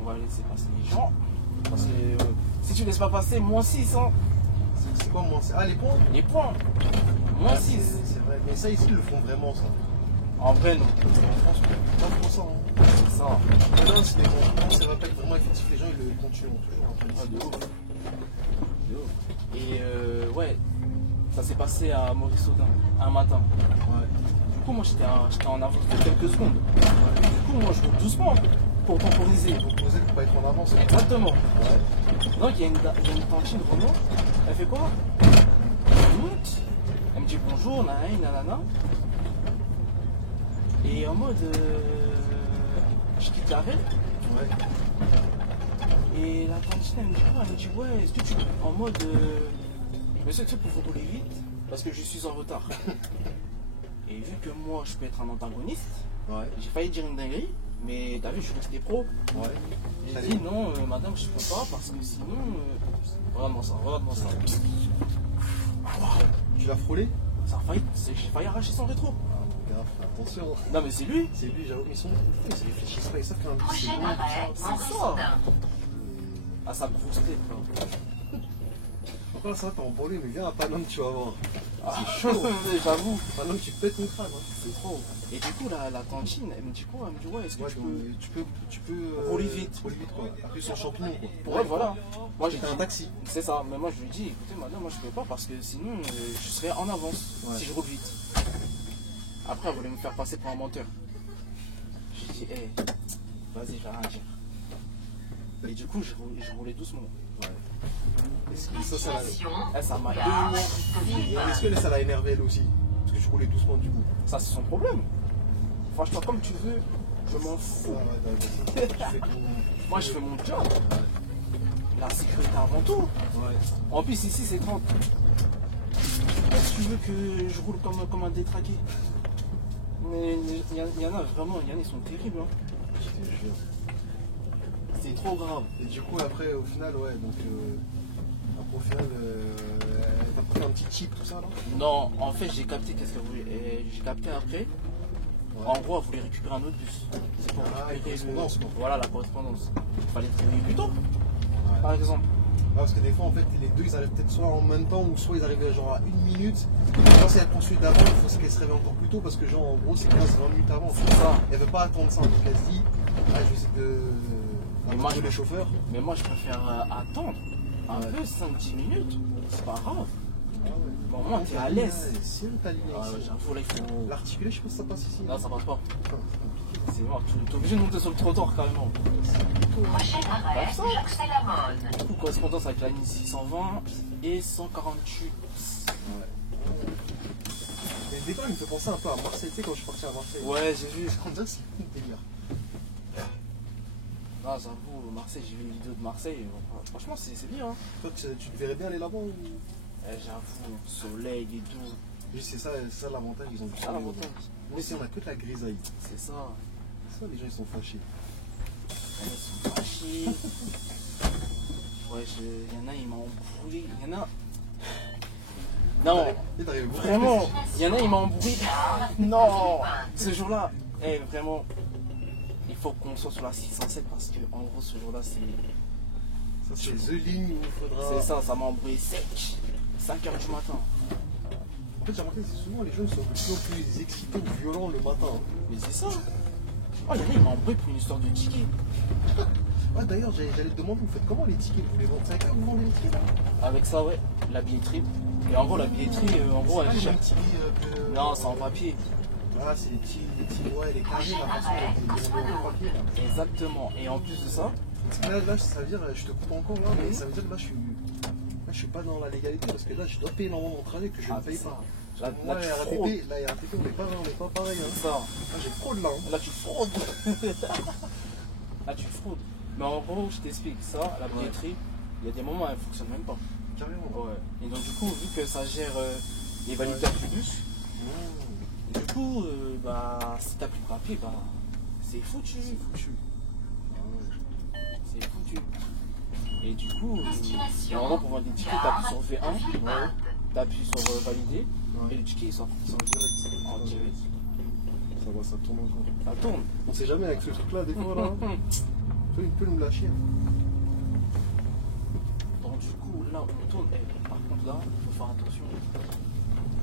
On va laisser passer les gens. Parce que si tu laisses pas passer, moins 6. Hein. C'est quoi, moins 6? Ah, les points? Les points. Moins 6. C'est vrai. Mais ça, ici, ils le font vraiment, ça. En vrai, non. En France, pas trop ça. Hein. C'est ça. Maintenant, c'est des bons. C'est vrai, vraiment effectif, les gens, ils le continuent toujours un peu. Ah, de ouf. De ouf. Et ouais, ça s'est passé à Maurice Audin, un matin. Ouais. Du coup, moi, j'étais en avance de quelques secondes. Du coup, moi, je roule doucement pour temporiser. Vous posez pour pas être en avance. Exactement. Ouais. Donc, il y a une tantine Renault. Elle fait quoi? Elle monte. Elle me dit bonjour, nanana. Et en mode. Je quitte l'arrêt. Ouais. Et la tantine, elle me dit quoi? Elle me dit ouais, est-ce que tu. En mode. Monsieur, tu sais, pour rouler vite, parce que je suis en retard. Et vu que moi, je peux être un antagoniste, Ouais. j'ai failli dire une dinguerie, mais t'as vu, je suis resté pro. Ouais. J'ai dit non, madame, je peux pas, parce que sinon. Regarde-moi ça, regarde-moi ça. Tu l'as frôlé? Ça a failli, j'ai failli arracher son rétro. Ah, mon gars, fais attention. Non, mais c'est lui. C'est lui, j'avoue, ils sont fous, ils réfléchissent pas, ils savent qu'un bus c'est Prochain bon. arrêt, c'est Maurice ça. Audin. Ah, ça me frustrait, quoi. Encore ça, t'es embolé, mais viens à Paname, tu vas voir. Ah, j'avoue. Paname, tu pètes ton crâne. Hein. C'est trop. Et du coup, la tantine, elle me dit quoi? Elle me dit ouais, est-ce que Ouais, tu peux. rouler vite. Rouler vite, quoi. Appuyer sur le champignon, quoi. Ouais, voilà. Moi, j'ai J'étais dit un taxi. c'est ça, mais moi je lui dis, écoutez madame, moi je peux pas parce que sinon je serais en avance Ouais. si je roule vite. Après elle voulait me faire passer pour un menteur. J'ai dit, hé, vas-y, je vais rien dire. Et du coup je roulais doucement. Ouais. Est-ce que ça l'a... Destination, Ça m'a gare énervé. Villeurbanne. Est-ce que ça l'a énervé elle aussi? Parce que je roulais doucement du coup. Ça c'est son problème. Franchement comme tu veux, je m'en fous. Ouais, ouais, tu fais ton... Moi je fais mon job. La sécurité avant tout. Ouais. En plus ici c'est 30. Est-ce que tu veux que je roule comme un détraqué? Mais il y en a vraiment, il y en a ils sont terribles. Hein. Je te jure. C'est trop grave. Et du coup après au final ouais donc après au final t'as pris un petit chip tout ça là? Non, en fait j'ai capté qu'est-ce qu'elle voulait. Et j'ai capté après. Ouais. En gros, elle voulait récupérer un autre bus. C'est pour Ah, récupérer une correspondance, quoi. Voilà la correspondance. Il fallait te réveiller plus tôt, Ouais. par exemple. parce que des fois, en fait, les deux, ils arrivent peut-être soit en même temps ou soit ils arrivent genre à 1 minute. Quand c'est la poursuite d'avant, il faut qu'elle se réveille encore plus tôt parce que, genre, en gros, c'est 15-20 minutes avant. C'est ça. Elle veut pas attendre ça. Donc elle se dit, ah, je vais essayer Mais moi, de le chauffeur. Mais moi, je préfère attendre un peu, 5-10 minutes. C'est pas grave. Ah ouais. Bon, au moins, t'es à l'aise. C'est où ta ligne Ah, ici j'avoue, là, il faut. L'articulé, je sais pas si ça passe ici. Là, ça passe pas. Putain, c'est compliqué. C'est mort, tu es obligé de monter sur le trottoir carrément. Prochain arrêt, Bah, ça. Jacques Salamone. Du coup, correspondance avec la ligne 620 et 148. Ouais. Mais le départ, il me fait penser un peu à Marseille. Tu sais, quand je suis parti à Marseille. Ouais, j'ai vu. On dirait que c'est une délire. Ah, j'avoue, Marseille, j'ai vu une vidéo de Marseille. Franchement, c'est bien. Hein. Toi, tu te verrais bien aller là-bas ou... J'avoue, soleil et tout. Oui, c'est ça l'avantage, ils ont du C'est ça l'avantage. Mais si on a que de la grisaille. C'est ça. Ça, les gens, ils sont fâchés. Ils sont fâchés. Ouais, il y en a, ils m'ont embrouillé. Il y en a. Non, Et t'arrives beaucoup. vraiment, il y en a, ils m'ont embrouillé. Non, ce jour-là, vraiment, il faut qu'on soit sur la 607 parce que, en gros, ce jour-là, c'est. Ça, c'est The Ligne où il faudra. C'est ça m'a embrouillé sec. 5h du matin. En fait, j'ai remarqué que souvent les jeunes sont de plus en plus excités ou violents le matin. Hein. Mais c'est ça. Oh, il y en a, ils m'ont embrouillé pour une histoire de ticket. Ah, d'ailleurs, j'allais te demander, vous faites comment les tickets? Vous les vendez? C'est avec ça que vous vendez les tickets là? Avec ça, ouais, la billetterie. Et en gros, la billetterie, en gros, C'est pas elle les gère. mêmes tickets que. Non, c'est en papier. Ah, c'est les petits, ouais, les carrés, la façon dont ils ont le papier là. Exactement. Et en plus de ça, Parce que là, ça veut dire, je te coupe encore là, mais ça veut dire que là, je suis pas dans la légalité parce que là, je dois payer énormément mon trajet que je ne paye c'est ça. pas. Là, Moi, là, tu la fraudes. RATP, on n'est pas pareil. Hein. C'est ça. Là, j'ai fraude là. Hein. Là, tu fraudes. Là, tu fraudes. Mais en gros, je t'explique ça, la billetterie, il y a des moments où elle ne fonctionne même pas. Carrément. Ouais. Et donc, du coup, vu que ça gère les valideurs du bus, et du coup, si t'as plus de papier, c'est foutu. Foutu. C'est foutu. Et du coup, normalement, pour vendre des tickets, t'appuies sur V1, t'appuies sur valider, et le ticket il sort direct. En direct. Ça va, ça tourne encore. Ça tourne. On sait jamais avec ce truc là, des fois là. Il peut nous lâcher. Donc, du coup, là, on tourne. Par contre, là, il faut faire attention.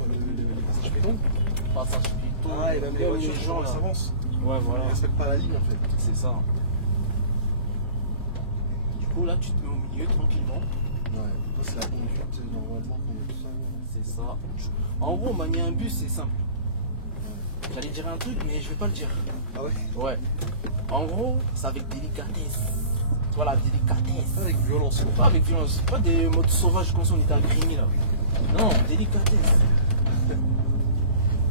Les passages piétons. Passage piéton, Ah, et même les voitures, les gens là. s'avancent. Ouais, voilà. Ils respectent pas la ligne en fait. C'est ça. Du coup, là, tu te mets au milieu tranquillement. Ouais, toi, c'est la conduite normalement qu'on est tout ça. C'est ça. En gros, manier un bus, c'est simple. J'allais dire un truc, mais je vais pas le dire. Ah ouais? Ouais. En gros, c'est avec délicatesse. Voilà, délicatesse. Avec violence. Pas avec violence. Pas des modes sauvages comme si on était à Grigny là. Non, délicatesse.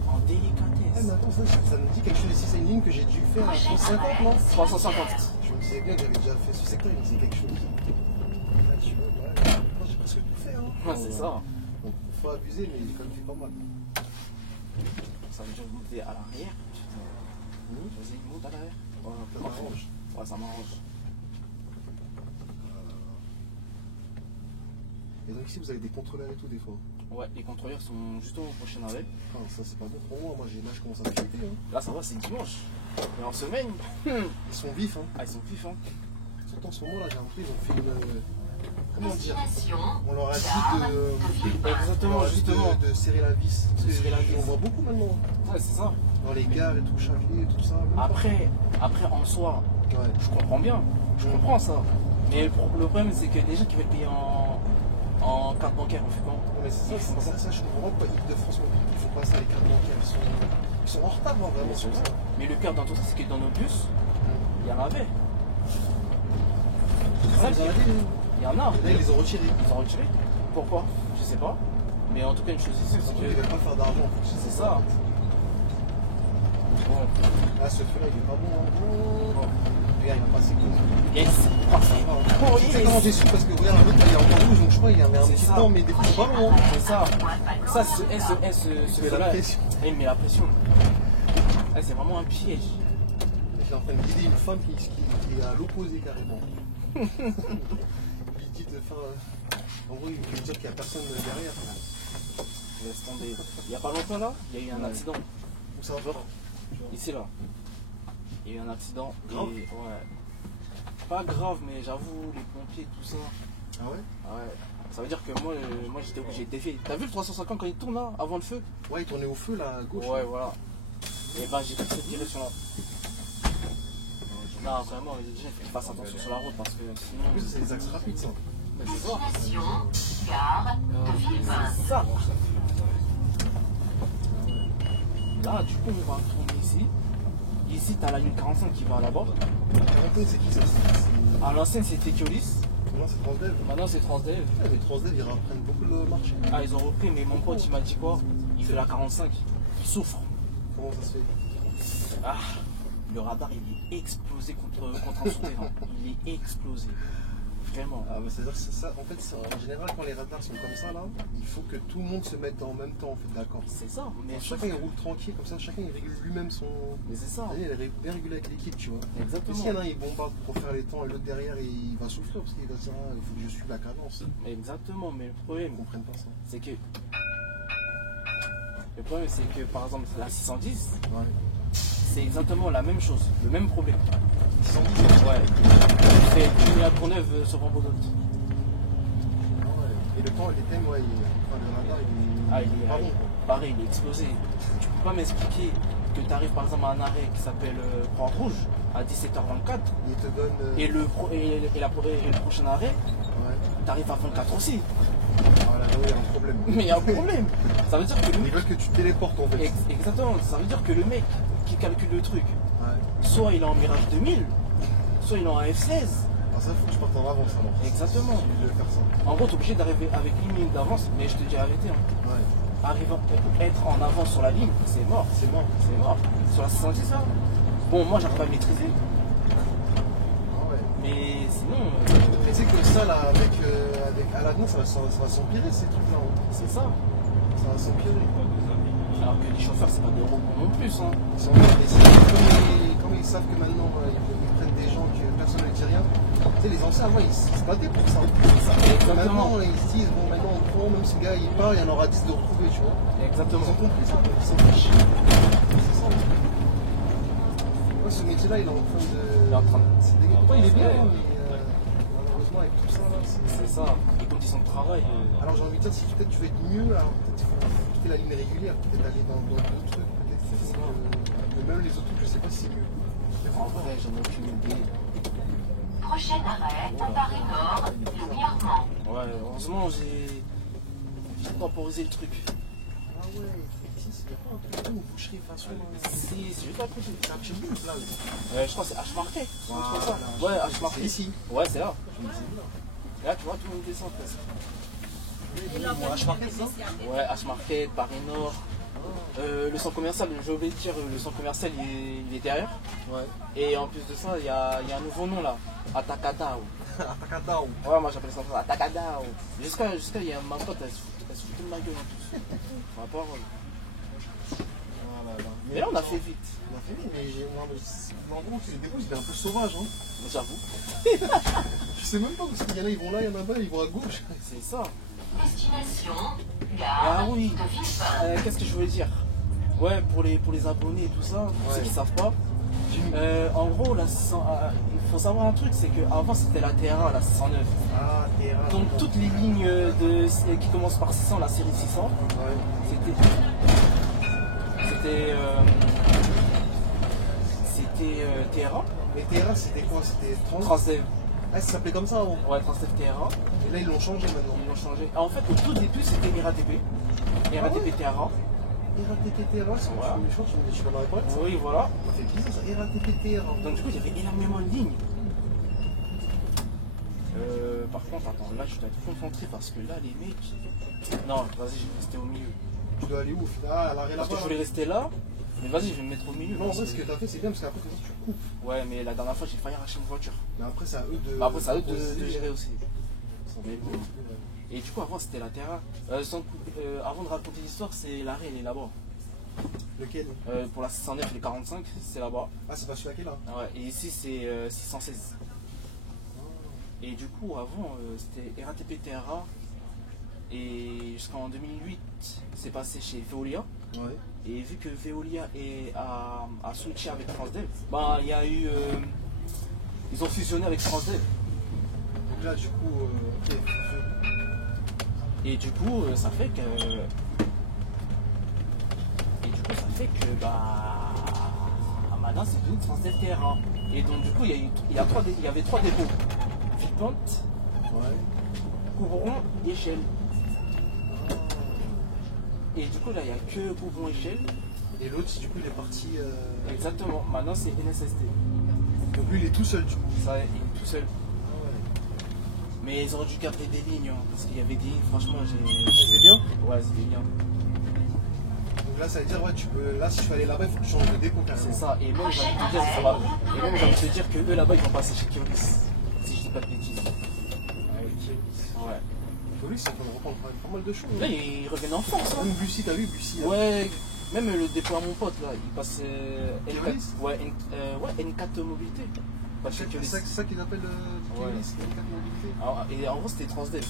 En Ah, délicatesse. mais attends, ça me dit quelque chose ici. C'est une ligne que j'ai dû faire à 150, non? 350. Je me disais bien que j'avais déjà fait ce secteur, il me disait quelque chose. Là, tu vois, ouais. Moi, j'ai presque tout fait. Hein. Ouais, c'est ça. Donc, faut abuser, mais j'ai quand même fait pas mal. Ça veut dire monter à l'arrière. Vas-y, monte à l'arrière. Voilà, Ça m'arrange. Ouais, ça m'arrange. Et donc, ici, vous avez des contrôleurs et tout, des fois. Ouais, les contrôleurs sont juste au prochain arrêt. Ah, ça, c'est pas bon pour moi. Moi, là, je commence à m'inquiéter. Hein. Là, ça va, c'est dimanche. Et en semaine, Ils sont vifs. Hein. ils sont vifs. Hein. Surtout en ce moment, là, j'ai l'impression qu'ils ont fait une. Comment dire? Destination. On leur a dit Exactement, justement. de serrer la vis. Parce que serrer la vis. on voit beaucoup maintenant. Ouais, c'est ça. Dans les gares et tout, Châtelet, tout ça. même pas. Après, en soi, Ouais. je comprends bien. Je comprends ça. Mais le problème, c'est que les gens qui veulent payer en carte bancaire, on fait comment? Non, mais c'est ça, je comprends pas pourquoi Île-de-France, ils font pas ça, les cartes bancaires. Ils sont en retard, moi, vraiment, sur ça. Mais le pire dans tout ça, c'est que dans nos bus, il y en avait. Ah, vous en avez, Il y en a. là, ils les ont retirés. Ils ont retiré. Pourquoi? Je sais pas. Mais en tout cas, une chose ici, c'est Ils ne que. veulent pas faire d'argent, en fait. C'est ça. Bon. Ah, ce feu-là, il est pas bon. Hein. Regarde, il va passer court. Yes. Oh, Je sais comment j'ai su parce que regarde, l'autre, il est encore rouge, donc je crois qu'il y avait un C'est petit ça. temps, mais des fois, pas long. Hein. C'est ça. Ça, ce Mais la feu-là, pression. il met la pression. Ah, c'est vraiment un piège. Il est en train de guider une femme qui est à l'opposé carrément. Il lui dit de faire. En gros, il veut dire qu'il n'y a personne derrière. Laisse tomber. Il n'y a pas longtemps là, il y a eu un accident. Où ça va? Ici là. Il y a eu un accident. Grave. Et ouais. Pas grave, mais j'avoue, les pompiers, tout ça. Ah ouais? Ah ouais. Ça veut dire que moi j'étais obligé de défier. T'as vu le 350 quand il tourne là, avant le feu? Ouais, il tournait au feu là, à gauche. Ouais, voilà. Et ben j'ai pris cette direction là. Non, vraiment, déjà, il faut que tu fasses attention sur la route parce que En plus, sinon. c'est des axes rapides, ça. C'est ça. Destination, gare de Villepinte. C'est ça. Là, du coup, on va tourner ici. Ici, t'as la ligne 45 qui va là-bas. Quarantaine, c'est qui ça? À l'ancienne, c'était Keolis. Maintenant, c'est Transdev. Maintenant, c'est Transdev. Ouais, mais Transdev, ils reprennent beaucoup le marché. Ah, ils ont repris, mais mon pote, il m'a dit quoi? Il fait la 45. Il souffre. Comment ça se fait? Ah, le radar, il est explosé contre un souterrain. Il est explosé. Vraiment. Ah, mais c'est-à-dire que c'est ça. En fait, en général, quand les radars sont comme ça, là, il faut que tout le monde se mette en même temps, en fait, d'accord. C'est ça. Mais Chacun il roule tranquille, comme ça, chacun il régule lui-même son. Mais c'est ça. Il est bien régulé avec l'équipe, tu vois. Et Exactement. s'il y en a un, il bombarde pour faire les temps et l'autre derrière, il va souffrir parce qu'il va se dire, ah, il faut que je suive la cadence. Exactement. Mais le problème, Ils comprennent pas ça. c'est que. Le problème, c'est que par exemple, la 610, Ouais. c'est exactement la même chose. Le même problème. 610. Ouais. C'est la Courneuve sur Rambodot. Et le temps, les thèmes, ouais, enfin, le radar, il est. Ah, il est Pardon. pareil, il est explosé. Tu peux pas m'expliquer que tu arrives par exemple à un arrêt qui s'appelle Croix-Rouge à 17h24 Il te donne. et le prochain arrêt, Ouais. tu arrives à 24 aussi. Voilà, là, il y a un problème. Mais il y a un problème. Ça veut dire que le Ils mec. veulent que tu te téléportes, en fait. Exactement, ça veut dire que le mec qui calcule le truc, Ouais. soit il est en Mirage 2000, soit il est en F16. Alors ça, faut que je parte en avance, alors. Exactement. Je vais faire ça. En gros, tu es obligé d'arriver avec une minute d'avance, mais je te dis la vérité. Hein. Ouais. Être en avance sur la ligne, c'est mort. C'est mort. C'est mort. Sur la 610 là. Bon, moi j'arrive pas à le maîtriser, Ah ouais. mais sinon, Tu sais que ça, là, avec Aladdin, ça va s'empirer, ces trucs-là. Hein. c'est ça. Ça va s'empirer. Alors que les chauffeurs, c'est pas des robots non plus. Hein. Ils sont morts, mais comme ils savent que maintenant, ils prennent des gens que personne ne dit rien. Tu sais, les anciens, avant, ils se battaient pour ça. Exactement. Maintenant, ils se disent, bon, maintenant, on prend, même si le gars, il part, il y en aura 10 de retrouvés, tu vois. Ils Exactement. ont compris ça, ils s'en fichent. C'est ça. Ouais, ce métier-là, il est en train de. Il est en train de- C'est dégueu. Pourtant, il est bien, Ouais. hein, mais malheureusement, avec tout ça, là, C'est ça. Les conditions de travail. Alors j'ai envie de dire, si peut-être tu veux être mieux, alors peut-être il faut quitter la ligne régulière, peut-être aller dans d'autres trucs, peut-être. C'est ça. Mais même les autres trucs, je sais pas si c'est mieux. En vrai, j'en ai aucune idée. Prochain arrêt, Paris Nord, Louis-Armand. Ouais, heureusement, j'ai temporisé le truc. Ah ouais, il n'y a pas un truc où boucherie façon. Si, c'est juste à côté. C'est un petit bout là. Je crois que c'est H marqué. Voilà. Ouais, H marqué. C'est ici. Ouais, c'est là. Et là, tu vois, tout le monde descend presque. Bon, H marqué, c'est ça? Ouais, H Market, Paris Nord. Le centre commercial, j'ai oublié de dire, le centre commercial il est derrière. Ouais. Et en plus de ça, il y a un nouveau nom là, Atakadao. Atakata ou. Ouais, moi j'appelle ça Atakadao. Jusqu'à il y a ma pote, elle se fout de ma gueule en plus. Par rapport. Voilà. Mais là on a fait vite. On a fait vite, mais en gros, les débuts, il est un peu sauvage. Hein. Mais j'avoue. Je sais même pas, parce qu'il y en a, ils vont là, il y en a bas, ils vont à gauche. C'est ça. Destination, Ah gare oui. de Villepinte. Qu'est-ce que je voulais dire? Ouais, pour les abonnés et tout ça, pour ceux Ouais. qui savent pas. En gros, il faut savoir un truc, c'est qu'avant c'était la TRA, la 609. Ah, terrain. Donc toutes les lignes qui commencent par 600, la série 600, Ouais. c'était TRA, Mais terrain, c'était quoi? C'était Transdev. Ah, ça s'appelait comme ça avant. Ouais, Transdev TRA. Et là, ils l'ont changé maintenant. Ils l'ont changé. En fait, au tout début, c'était RATP. RATP TRA. RATP terrain, c'est Voilà. je crois que je suis pas dans les potes. Oui, voilà. Ça fait bizarre ça, RATP terrain. Donc du coup, il y avait énormément de lignes. Par contre, attends, là, je dois être concentré parce que là, les mecs... Non, vas-y, je vais rester au milieu. Tu dois aller où au final? Ah, à l'arrêt Parce que là-bas. je voulais rester là, mais vas-y, je vais me mettre au milieu. Non, en parce vrai, ce que- que t'as fait, c'est bien parce qu'après, comme ça, tu coupes. Ouais, mais la dernière fois, j'ai failli arracher une voiture. Mais après, c'est à eux de. Bah, après, c'est à eux de d'imposer. gérer aussi. Ça Mais fait bon. Et du coup, avant, c'était la Terra. Avant de raconter l'histoire, c'est l'arrêt, il est là-bas. Lequel? Pour la 609 et les 45, c'est là-bas. Ah, c'est pas celui-là qui est là. Ah ouais, et ici, c'est 616. Et du coup, avant, c'était RATP TRA. Et jusqu'en 2008, c'est passé chez Veolia. Ouais. Et vu que Veolia a switché avec Transdev, bah, il y a eu. Ils ont fusionné avec Transdev. Donc là, du coup, ok. Et du coup, ça fait que. Bah. Maintenant, c'est devenu Transdev TR1. Et donc, du coup, il y avait 3 dépôts: vide-pente, Ouais. couvron, échelle. Et du coup, là, il n'y a que couvron, échelle. Et l'autre, du coup, il est parti. Exactement. Maintenant, c'est NSST. Donc lui, il est tout seul, du coup. Ça, il est tout seul. Mais ils auraient dû garder des lignes, hein, parce qu'il y avait des lignes, franchement, C'est bien. Ouais, c'était bien. Donc là, ça veut dire, ouais, tu peux. Là, si tu veux aller là-bas, il faut que tu changes de dépôt carrément. C'est ça. Et même, j'ai envie de te dire, ça va. Et même, j'ai envie de te dire que eux, là-bas, ils vont passer chez Kiolis. Si je dis pas de bêtises. Ouais. Kiolis, ça peut reprendre pas mal de choses. Là, ils reviennent en force, hein. Même Bussy, t'as vu Bussy là. Ouais. Même le dépôt à mon pote, là, il passe N4. Kiolis Ouais, N4 mobilité. Pas chez Kiolis. C'est ça qu'ils appellent Kiolis, c'est une carte mobilité. Alors, et en gros, c'était Transdev.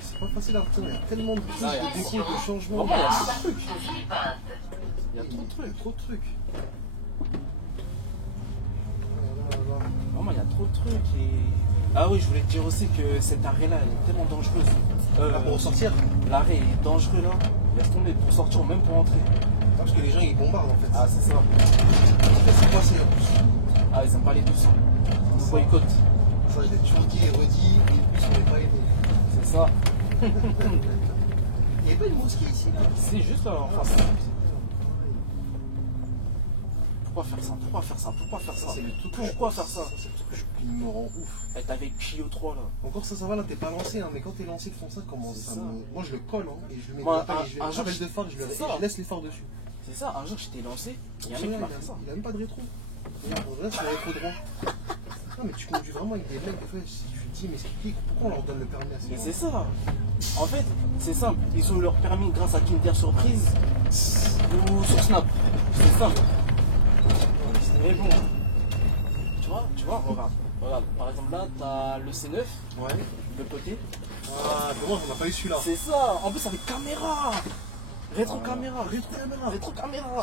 C'est pas facile à retenir, il y a tellement de trucs, Ah, il y a de défauts, de changements. Vraiment, il y a Gare trop de trucs. de Villepinte. Il y a trop de trucs. Trop de trucs. Vraiment, il y a trop de trucs. Et... Ah oui, je voulais te dire aussi que cet arrêt-là, elle est tellement dangereuse. Là, pour ressortir, L'arrêt est dangereux là. Laisse tomber pour sortir ou même pour entrer. parce que les gens ils bombardent en fait. Ah, c'est ça. C'est quoi c'est Ah, ils aiment pas les 200. Ils nous boycottent. ça, je l'ai toujours dit et redit, et puis on n'est pas aidé. C'est ça. Il n'y a pas une mosquée ici là. C'est juste là en face. Pourquoi faire ça? Pourquoi faire ça? Pourquoi faire ça? C'est le truc. Pourquoi faire ça? C'est le truc qui me rend ouf. Elle est avec Pio 3 là. Encore ça va là, t'es pas lancé, hein, mais quand t'es lancé, ils font ça, comment C'est ça ça. Moi je le colle, hein, et je le mets Moi, dans la je un le jour, rappelle de phare, je, c'est ça. je laisse les phares dessus. C'est ça, un jour j'étais lancé, il y a un mec qui m'a fait ça. Il a même pas de rétro. Regarde, on reste sur le rétro droit. Non mais tu conduis vraiment avec des mecs, des fois, si tu te dis, mais c'est qui, pourquoi on leur donne le permis à ces Mais gens c'est ça. En fait, c'est simple. Ils ont leur permis grâce à Kinder Surprise ou sur Snap. C'est simple. Mais bon. Tu vois, regarde. Regarde. Par exemple là, t'as le C9 Ouais. de côté. Ah, dommage, on n'a pas eu celui-là. C'est ça. En plus avec caméra. Rétro caméra.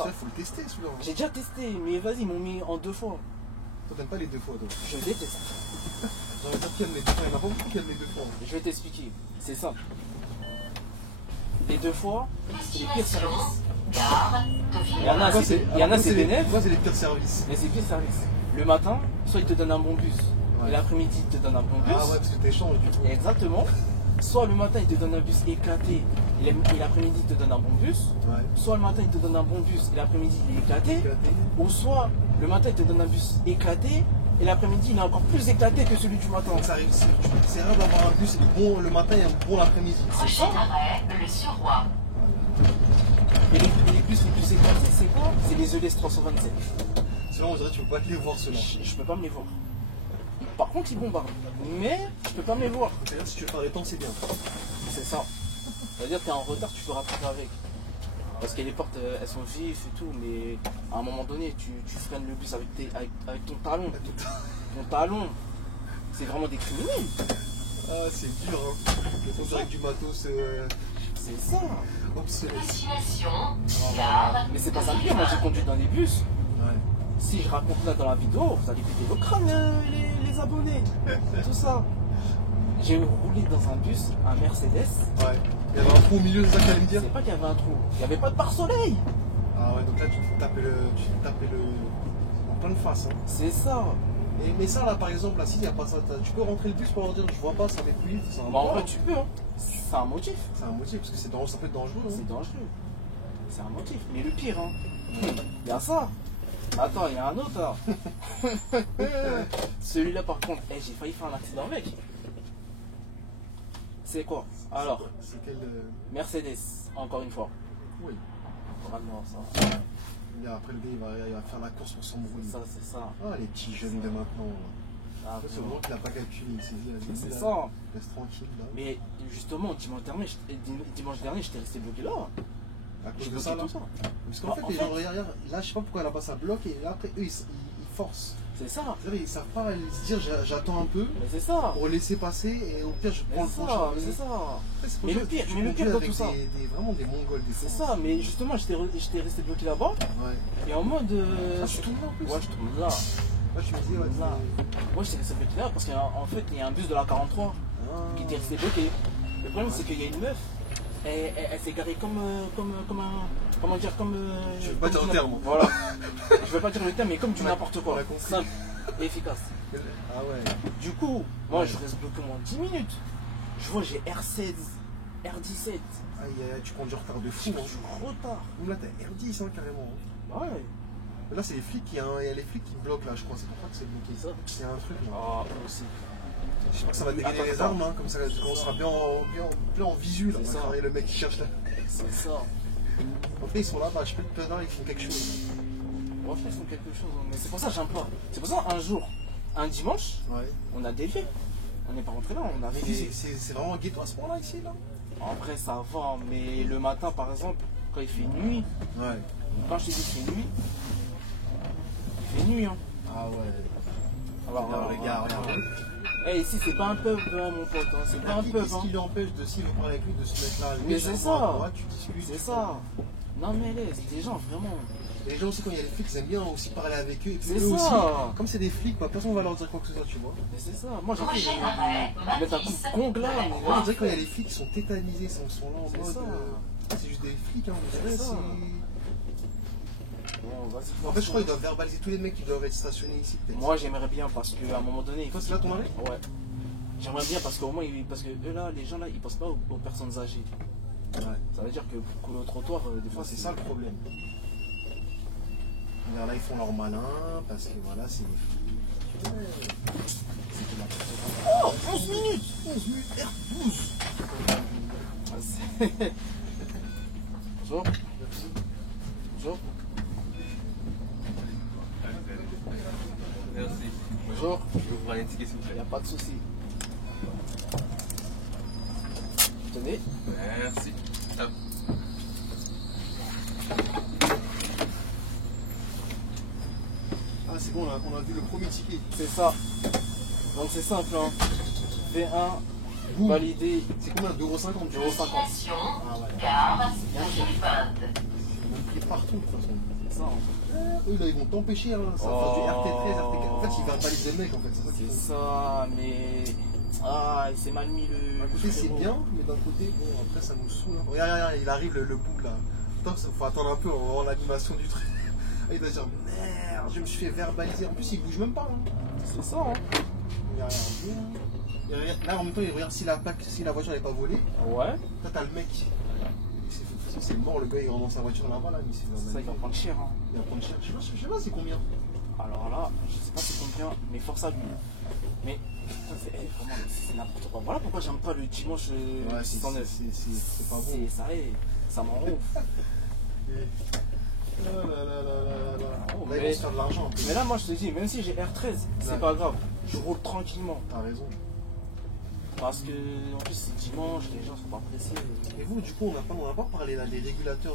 Ça, faut le tester celui-là. J'ai déjà testé, mais vas-y, ils m'ont mis en 2 fois. Toi, t'aimes pas les deux fois, toi. Je déteste. J'en ai pas qui aiment les deux fois, il y en a pas beaucoup qui aiment les deux fois. Je vais t'expliquer. C'est simple. Les 2 fois, c'est les pires Destination, services. gare de Il y en a, Villepinte. c'est bénéf. Moi, c'est les pires services. Mais c'est pire service. Le matin, soit ils te donnent un bon bus, Ouais. et l'après-midi, ils te donnent un bon bus. Ah ouais, parce que t'échanges du coup. Exactement. Soit le matin, ils te donnent un bus éclaté, et l'après-midi, ils te donnent un bon bus. Ouais. Soit le matin, ils te donnent un bon bus, et l'après-midi, il est éclaté. Éclaté. Ou soit le matin, ils te donnent un bus éclaté, et l'après-midi, il est encore plus éclaté que celui du matin. Donc ça arrive, c'est rare d'avoir un bus bon le matin et un bon l'après-midi. Prochain arrêt, le Suroît. Et les bus les plus éclatés, c'est quoi? C'est les ELS 327. Sinon, on dirait que tu peux pas te les voir ceux-là. Je peux pas me les voir. Par contre, ils bombardent. Mais je peux pas me les voir. C'est-à-dire, si tu veux faire les temps, c'est bien. C'est ça. C'est-à-dire que t'es en retard, tu peux rattraper avec. Parce que les portes, elles sont vives et tout, mais à un moment donné, tu freines le bus avec ton talon. Ton talon. C'est vraiment des criminels. Ah, c'est dur, hein. Le direct du matos C'est ça. obsolète. Destination, gare Mais c'est de pas ça le pire, moi j'ai Villepinte. conduit dans des bus. Ouais. Si je raconte là dans la vidéo, vous allez péter le crâne, les abonnés. Tout ça. J'ai roulé dans un bus, un Mercedes. Ouais. Il y avait un trou au milieu, c'est ça que t'allais me dire? C'est pas qu'il y avait un trou, il n'y avait pas de pare-soleil. Ah ouais, donc là, tu te tapais le en pleine face. Hein. C'est ça. Mais ça, là, par exemple, là, s'il n'y a pas ça, tu peux rentrer le bus pour leur dire, je vois pas, ça m'est plus vite. Bah, en vrai, tu peux, hein. C'est un motif. C'est un motif, parce que ça peut être dangereux. Hein. C'est dangereux. C'est un motif. Mais le pire, hein. Il y a ça. Attends, il y a un autre là. Celui-là, par contre, j'ai failli faire un accident avec. C'est quoi? Alors, C'est quel. Mercedes, encore une fois. Oui. Vraiment, ça. Et après, le gars, il va faire la course pour son bruit. Ça, c'est ça. Ah, les petits jeunes de maintenant. Ah, C'est vraiment qu'il n'a pas calculé. Il s'est dit, vas-y, c'est là, ça. Laisse tranquille, là. Mais justement, dimanche dernier, j'étais resté bloqué là. À cause J'ai de bloqué ça, là. tout ça. Parce qu'en Bah, fait, en les fait- gens derrière, là, je sais pas pourquoi là-bas ça bloque, et là, après, eux, ils forcent. C'est ça. Ils savent pas se dire j'attends un peu Mais c'est ça. pour laisser passer et au pire je prends le C'est prochain. ça, c'est ça. Mais le pire dans tout ça. Vraiment des mongols des C'est fois. ça, mais justement, j'étais resté bloqué là-bas. Ouais. Et en mode. Ah, je tourne là en plus. Ouais, je tourne là. Ouais, tu me disais, ouais. Là. Moi, j'étais resté bloqué là parce qu'en fait, il y a un bus de la 43 qui était resté bloqué. Le problème, c'est qu'il y a une meuf. Elle s'est garée comme un. Comment dire, comme. Je veux pas dire le terme. Voilà. Je veux pas dire le terme, mais comme du n'importe quoi. on a compris. Simple et efficace. Ah ouais. Du coup, moi, je reste bloqué moins 10 minutes. Je vois, j'ai R16, R17. Aïe, aïe, tu prends du retard de fou. Je suis trop tard. Ou là, t'as R10 hein, carrément. Ouais. Mais là, c'est les flics, il y a les flics qui bloquent là, je crois. C'est pour ça que c'est bloqué. Ça. C'est un truc là. Ah, aussi. J'espère que ça va dégainer Attends, les attends. armes, hein, comme ça on sera bien en visu là. C'est On va ça. travailler le mec qui cherche là. C'est ça. Après, ils sont là, bah, je peux te donner, ils font quelque chose. Franchement, ils font quelque chose. Mais c'est pour ça que j'aime pas. C'est pour ça, un jour, un dimanche, Ouais. on a dévié. On n'est pas rentré là, on a Mais fait. c'est vraiment ghetto à ce point là ici là. En vrai, ça va, mais le matin, par exemple, quand il fait nuit, Ouais. quand je te dis qu'il fait nuit, il fait nuit, hein. Ah ouais. Alors, Alors, les gars, regarde. Ici, c'est pas un pub, hein, mon pote, hein. C'est pas un pub, Qu'est-ce hein. qui l'empêche de, s'il veut parler avec lui, de se mettre là? Mais Oui, c'est je ça. vois, tu discutes. C'est ça. Non, mais laisse, des gens, vraiment. Et les gens aussi, quand il y a les flics, ils aiment bien aussi parler avec eux. Et puis C'est eux ça. aussi, comme c'est des flics, bah, personne va leur dire quoi que ce soit, tu vois. Mais c'est ça. Moi, j'ai Prochain arrêt, mettre un coup de congla, mais Moi, on dirait que quand il y a les flics qui sont tétanisés, ils sont là en C'est mode. ça. C'est juste des flics, hein, on dirait. C'est ça. Bon, vas-y. En fait, je crois qu'ils doivent verbaliser tous les mecs qui doivent être stationnés ici, peut-être. Moi, j'aimerais bien parce qu'à un moment donné. Toi, c'est là ton arrêt? Ouais. J'aimerais bien parce qu'au moins, parce que eux là, les gens là, ils pensent pas aux personnes âgées. Ouais. Ça veut dire que pour couler au trottoir, des fois, Moi, c'est ça le problème. Regarde, là, ils font leur malin, parce que voilà, c'est des flics. Ouais. C'était n'importe quoi. Oh, 11 minutes 11 minutes, R12. Ah, c'est- Bonjour. Bonjour. Merci. Bonjour. Je vais vous prendre un ticket s'il vous Il plaît. n'y a pas de souci. Tenez. Merci. Hop. Ah, c'est bon, là, on a vu le premier ticket. C'est ça. Donc c'est simple, hein. V1, Boum. validé. C'est combien? 2,50 €? Destination, Ah ouais. gare Bien de sûr. Villepinte. Ils vont pris partout, de toute façon. C'est ça. Hein. Eux, là, ils vont t'empêcher, hein. Ça va faire du RT13, RT4. En fait, ils verbalisent les mecs, en fait. C'est ça qu'ils C'est font. ça, mais. Ah, il s'est mal mis le. D'un côté, c'est frérot. bien, mais d'un côté, bon, après, ça nous saoule. Hein. Regarde, regarde, il arrive le bout, là. Putain, faut attendre un peu, on va voir l'animation du truc. Ah, il doit dire, merde, je me suis fait verbaliser. En plus, il bouge même pas, hein. C'est ça, hein. Regarde, regarde. Là, en même temps, il regarde si la voiture n'est pas volée. Ouais. Là, t'as le mec. C'est mort, le gars, il rentre dans sa voiture là-bas, là, mais C'est ça, il va prendre cher, hein. Il va prendre cher. Je sais pas, c'est combien. Alors là, je sais pas c'est combien, mais force à lui. Mais putain, vraiment, c'est n'importe quoi. Voilà pourquoi j'aime pas le dimanche Ouais, 609. c'est pas bon. Ça y est, ça m'en ouf. Là, là, là, là, là, là. Oh, Là, ils mais- vont se faire de l'argent. un peu. Mais là, moi je te dis, même si j'ai R13, c'est Ouais. pas grave. Je roule tranquillement. T'as raison. Parce que, en plus, c'est dimanche, les gens sont pas pressés. Et vous, du coup, on n'a pas parlé là, des régulateurs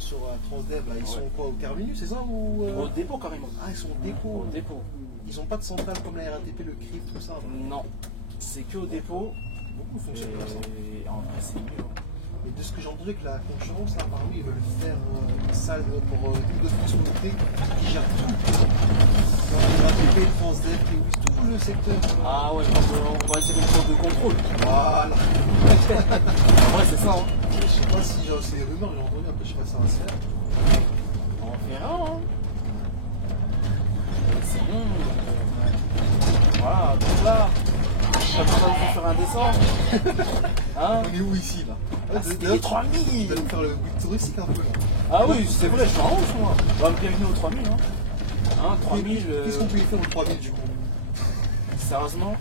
sur la Transdev, là, ils sont quoi, au Carminus, c'est ça ou Au dépôt, carrément. Ah, ils sont au dépôt. Au dépôt. Ils ont pas de centrale comme la RATP, le CRIF, tout ça. Non. C'est que au dépôt. Beaucoup fonctionnent comme ça. Et en vrai, c'est mieux. hein. Et de ce que j'ai entendu que la concurrence, là, apparemment, ils veulent faire une salle pour Île-de-France Mobilité qui gère tout. Donc, RATP, Transdev, Théoris, tout le secteur. Ah ouais, donc, on va dire une sorte de contrôle. Voilà. En vrai, c'est ça. Hein. Je sais pas si c'est des rumeurs, j'ai entendu, après je sais pas si ça va se faire. On verra. Hein. Et sinon, voilà, donc là, t'as besoin de faire un descent. Hein. On est où ici là? Ah, c'était les Tu 3000. vas nous faire le guide touristique un peu là. Ah oui, c'est vrai, je suis en hausse moi. Bah, bienvenue aux 3000. Hein, 3000. Qu'est-ce qu'on peut y faire aux 3000 du coup? Sérieusement,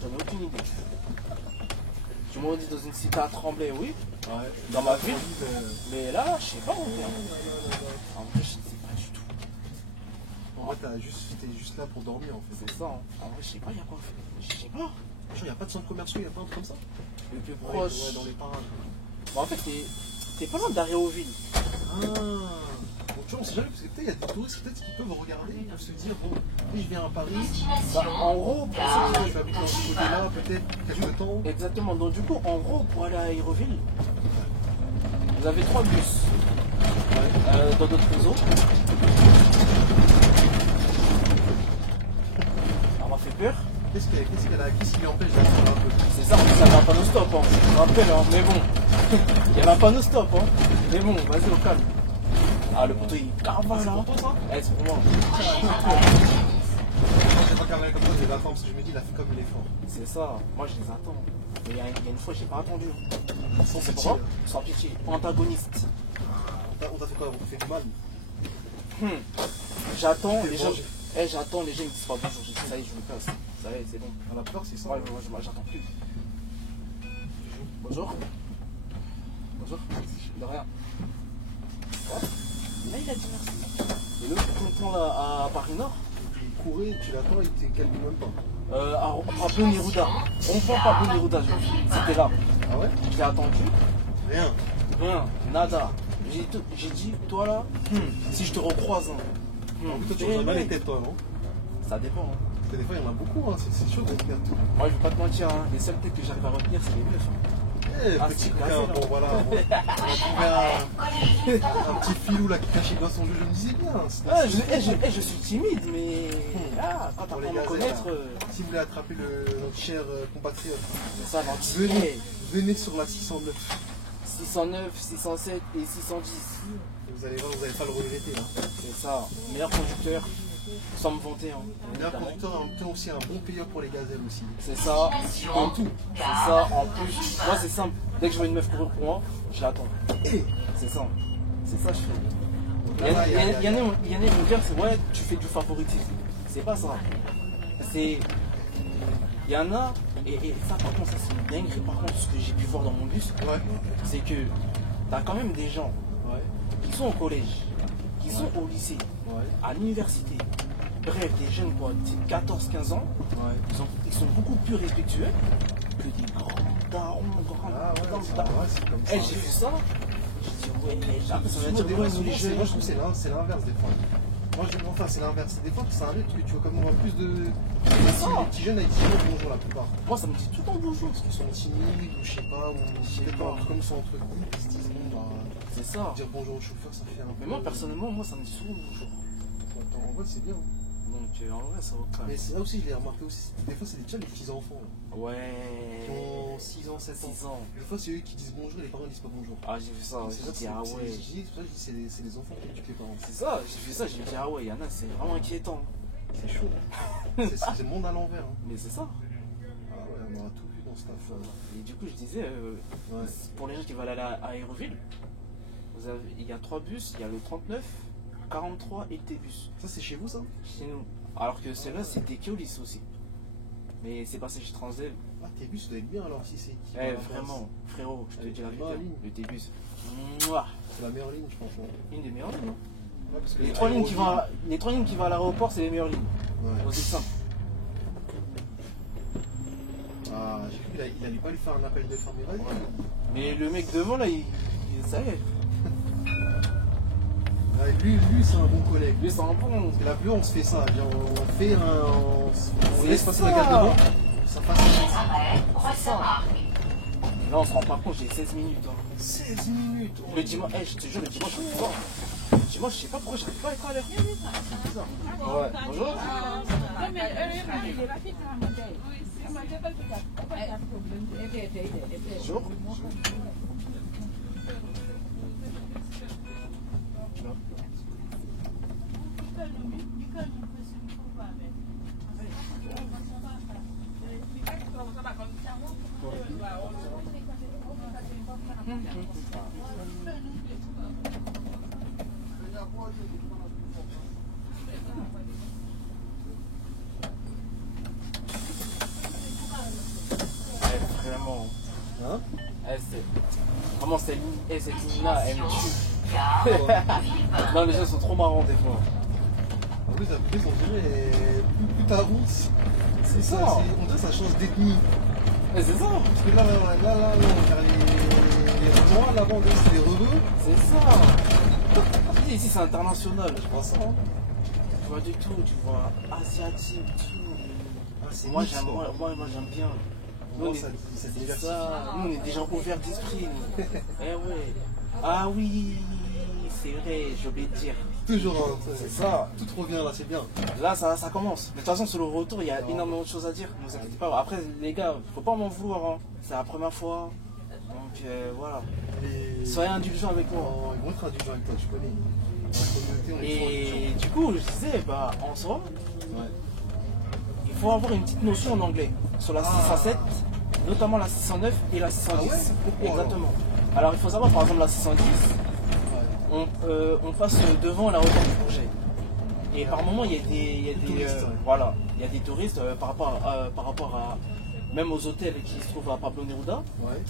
j'en ai aucune idée. Tu m'aurais dit dans une cité à Tremblay, oui. Ouais. Dans ma ville. Mais là, je sais pas où faire. En vrai, je sais pas du tout. En vrai, t'es juste là pour dormir en fait. C'est ça. Hein. En vrai, je sais pas, il y a quoi faire. Je sais pas. Genre, y a pas de centre commercial, y a pas un truc comme ça? Le plus Ouais, proche. ouais, dans les parages. Bon, en fait, t'es pas loin d'Aréoville. Ah, ok. Tu vois, on sait jamais, parce que peut-être il y a des touristes peut-être qui peuvent regarder, ils peuvent se dire, bon, oui, je viens à Paris, Bah, en gros, pour Gare je vais habiter dans ce côté-là, peut-être quelques temps. exactement. Donc du coup, en gros, pour aller à Aéroville, vous avez 3 bus dans d'autres réseaux. Ça m'a fait peur. Qu'est-ce qui empêche d'attendre un peu? C'est ça, ça va pas non-stop, hein. Je me rappelle, hein. Mais bon, il n'y en a pas non-stop, hein. Mais bon, vas-y, au calme. Ah, le poteau, il carvale, là. pour toi, ça? Eh, c'est pour moi. Je vais pas carrer comme toi, je vais l'attendre parce que je me dis, il a fait comme il est fort. C'est ça, moi je les attends. Mais il y a une fois, j'ai pas attendu. Sans C'est pitié. pourquoi? Sans pitié. Antagoniste. On t'a fait quoi? On t'a fait du mal? J'attends, Tu les fais gens. manger. J'attends, les gens ils disent pas bonjour. Je dis, ça y est, je me casse. Ça y est, c'est bon. On a peur, c'est ça. Moi, j'attends plus. Bonjour. Bonjour. De rien. Ouais. Là, il a dit merci. Et l'autre, on là à Paris Nord, Il courait, tu l'attends, il te calme même pas. à Pablo Neruda. On prend Pablo Neruda, c'était là. Ah ouais? Je l'ai attendu. Rien. Rien, nada. J'ai dit, toi là, si je te recroise, Toi, tu as mal les têtes, toi, non? ça dépend. Hein. Parce que des fois, il y en a beaucoup, hein. C'est sûr de tenir tout. Moi, je vais pas te mentir, hein. Les seules têtes que j'arrive à retenir, c'est les meufs. Hein. Eh, Ah, petit c'est coquin, classé, là. bon voilà. On a trouvé un petit filou là qui cachait dans son jeu, je me disais bien. Je suis timide, mais quand Pour t'apprends les à me gazelles, connaître, Si vous voulez attraper notre cher compatriote, c'est ça, l'anti. venez sur la 609. 609, 607 et 610. Vous allez voir, vous n'allez pas le regretter. Hein. C'est ça, meilleur conducteur, sans me vanter. Hein. Meilleur conducteur et en même temps aussi un bon payeur pour les gazelles aussi. C'est ça, En tout. C'est ça, en plus. Moi, c'est simple. Dès que je vois une meuf courir pour moi, je l'attends. C'est ça. C'est ça, je fais. Il y en a qui vont dire, c'est ouais, tu fais du favoritisme. C'est pas ça. C'est. Il y en a, et ça, par contre, ça, c'est une dinguerie. Par contre, ce que j'ai pu voir dans mon bus, Ouais. c'est que t'as quand même des gens Ouais. qui sont au collège, qui sont au lycée, Ouais. à l'université. Bref, des jeunes, quoi, 14-15 ans, Ouais. ils sont beaucoup plus respectueux que des grands darons, Ah ouais, grands c'est darons. comme ça. Eh, j'ai vu ça, j'ai dit, ouais, mais après, ça veut Souvent, dire, des ouais, fois, nous les souvent, jeunes. moi je trouve que c'est l'inverse des fois. Enfin, c'est l'inverse. Des fois, ça arrive que tu vois comme on voit plus de. Les petits jeunes avec disent bonjour la plupart. Moi, ça me dit tout le temps bonjour. Parce qu'ils sont timides ou je sais pas, ou peut-être pas, comme ils sont entre groupes, ils se disent bon, bah. C'est ça. Dire bonjour au chauffeur, ça fait un peu. Mais moi, personnellement, moi, ça me dit souvent bonjour. En vrai, c'est bien. Donc, en vrai, ça vaut quand Mais même. c'est là aussi, je l'ai remarqué aussi. Des fois, c'est déjà les petits enfants qui Ouais. ont 6 ans, 7 ans. 6 ans. Des fois, c'est eux qui disent bonjour et les parents disent pas bonjour. Ah, j'ai vu ça, C'est j'ai ça, dit, ah ouais. c'est les enfants qui éduquent les parents. C'est ça, j'ai vu ça, j'ai dit, ah ouais, il y en a, c'est vraiment inquiétant. C'est chaud. C'est le monde à l'envers. Hein. Mais c'est ça. Ah ouais, on aura tout vu dans ce taf. Et du coup, je disais, Ouais. pour les gens qui veulent aller à Aéroville, il y a 3 bus, il y a le 39, 43 et le T-bus. Ça, c'est chez vous, ça? Chez nous. Alors que celle-là, c'était Keolis aussi. Mais c'est passé chez Transdev. Ah, tes bus, ça doit être bien alors si c'est. Eh, vraiment, frérot, je te Avec dis la une vérité, bonne ligne. le T-bus. Mouah. C'est la meilleure ligne, je pense. Hein. Une des meilleures lignes. Hein. Ouais, parce que Les 3 lignes qui vont à l'aéroport, c'est les meilleures lignes. Ouais. Aussi simple. Ah, j'ai cru qu'il allait pas lui faire un appel de fin, mais vas-y. Mais le mec devant, là, ça y est. Ouais, lui c'est un bon collègue. Lui, c'est un bon. Parce que la pluie, on se fait ça. On fait un. On C'est laisse passer ça. la garde devant. Ça passe. Arrêt, Rosamar. Là, on se rend pas compte, j'ai 16 minutes. Hein. 16 minutes. Le dimanche, je te jure, le dimanche, je suis fort. Le dimanche, je sais pas pourquoi j'arrive pas à être à l'heure. C'est bizarre. Ouais, bonjour. Bonjour. Vraiment. Hein? Vraiment, cette ligne-là, elle me tue. Gare. Non, les gens sont trop marrants des fois. En plus, on dirait. Plus t'avances. C'est ça. On dirait que ça change d'ethnie. Mais c'est ça. Parce que là, on va faire les Renois, là-bas, on dirait que c'est les Rebeux. C'est ça. dit, ici c'est international. Je vois ça, hein. Tu vois du tout, tu vois asiatique, tout. Ah, c'est Moi mix, j'aime quoi. moi, j'aime bien. Nous, Moi, on est- ça c'est diversifie. ça. Nous on est déjà ouverts d'esprit. nous. Eh ouais. Ah oui, c'est vrai, j'ai oublié de dire. Toujours, hein, C'est ça. Tout revient là, c'est bien. Là ça commence. De toute façon sur le retour il y a énormément de choses à dire. Ne vous inquiétez pas. Après les gars, faut pas m'en vouloir. Hein. C'est la première fois. Donc voilà. Et... Soyez indulgents avec moi. Oh, ils vont être indulgents avec toi, tu connais. Dans la communauté, on est toujours Et indulgents. du coup, je disais, bah, en soi, Ouais. il faut avoir une petite notion en anglais sur la 607, notamment la 609 et la 610. Ah ouais? Pourquoi, Exactement. Alors, il faut savoir, par exemple, la 610, on passe devant la hauteur du projet. Et par moment, il y a des touristes, ouais. voilà, il y a des touristes par rapport à même aux hôtels qui se trouvent à Pablo Neruda, Ouais.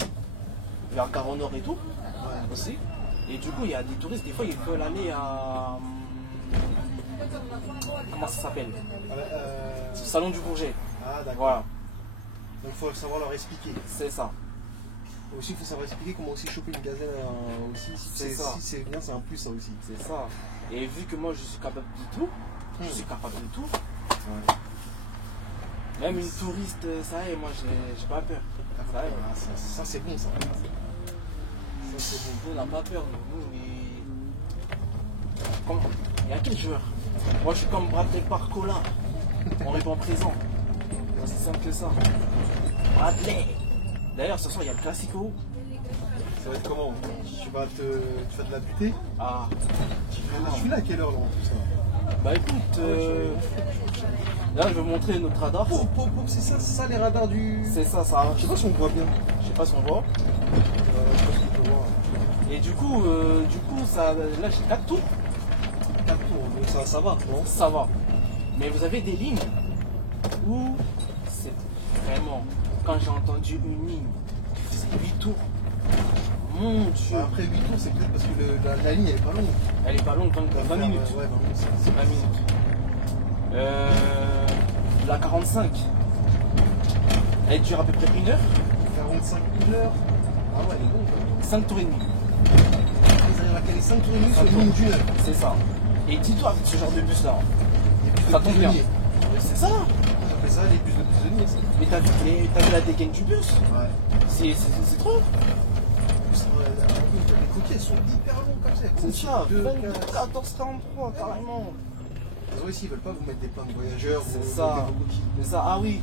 vers Gare au Nord et tout, Ouais. aussi. Et du coup, il y a des touristes, des fois, ils veulent aller à... Comment ça s'appelle? Au Salon du Bourget. Ah, d'accord. Voilà, Donc, il faut savoir leur expliquer. c'est ça. Aussi, il faut savoir expliquer comment aussi choper une gazelle aussi. C'est ça. Si c'est bien, c'est un plus, ça aussi. C'est ça. Et vu que moi, je suis capable de tout, je suis capable de tout, Ouais. même une touriste, ça y est, moi, j'ai pas peur. Ça y est. Ah, ça, c'est bon, ça. Ça, c'est bon. Nous, on n'a pas peur, nous, mais... Comment? Il y a quel joueur? Moi, je suis comme Bradley Barcola. On répond présent. C'est simple que ça. Bradley. D'ailleurs, ce soir, il y a le Classico. Ça va être comment? Tu vas te la buter? Ah, Je suis là à quelle heure, là, en tout ça? bah écoute, là, je vais vous montrer notre radar. C'est ça les radars du... C'est ça, ça. Je sais pas si on voit bien. Je sais pas si on voit. Je pense qu'on peut voir. Et du coup, ça, là, j'ai 4 tours. 4 tours, donc ça va, non? Ça va. Mais vous avez des lignes où c'est vraiment. Quand j'ai entendu une ligne qui faisait 8 tours, mon Dieu, Après 8 tours, c'est peut-être parce que la ligne elle est pas longue. elle est pas longue, 20 minutes. Ouais, 20 minutes. C'est 20 minutes. La 45, elle dure à peu près 1 heure, 45 1 heure. Ah ouais, elle est longue. 5 tours et demi. Ils arrivent à caler 5 tours et demi sur une ligne d'une heure. C'est ça. Et dis-toi, avec ce genre de bus là, Et puis ça tombe bien. prisonniers. C'est ça. J'appelle ça les bus de prisonniers, ça. Mais t'as vu la dégaine du bus? Ouais. C'est trop. Les coquilles, elles sont hyper longues comme ça. C'est ça, 2, 14, 43, carrément. Ouais, s'ils veulent pas vous mettre des plans de voyageurs C'est ou ça. des coquilles. C'est ça. Ah oui,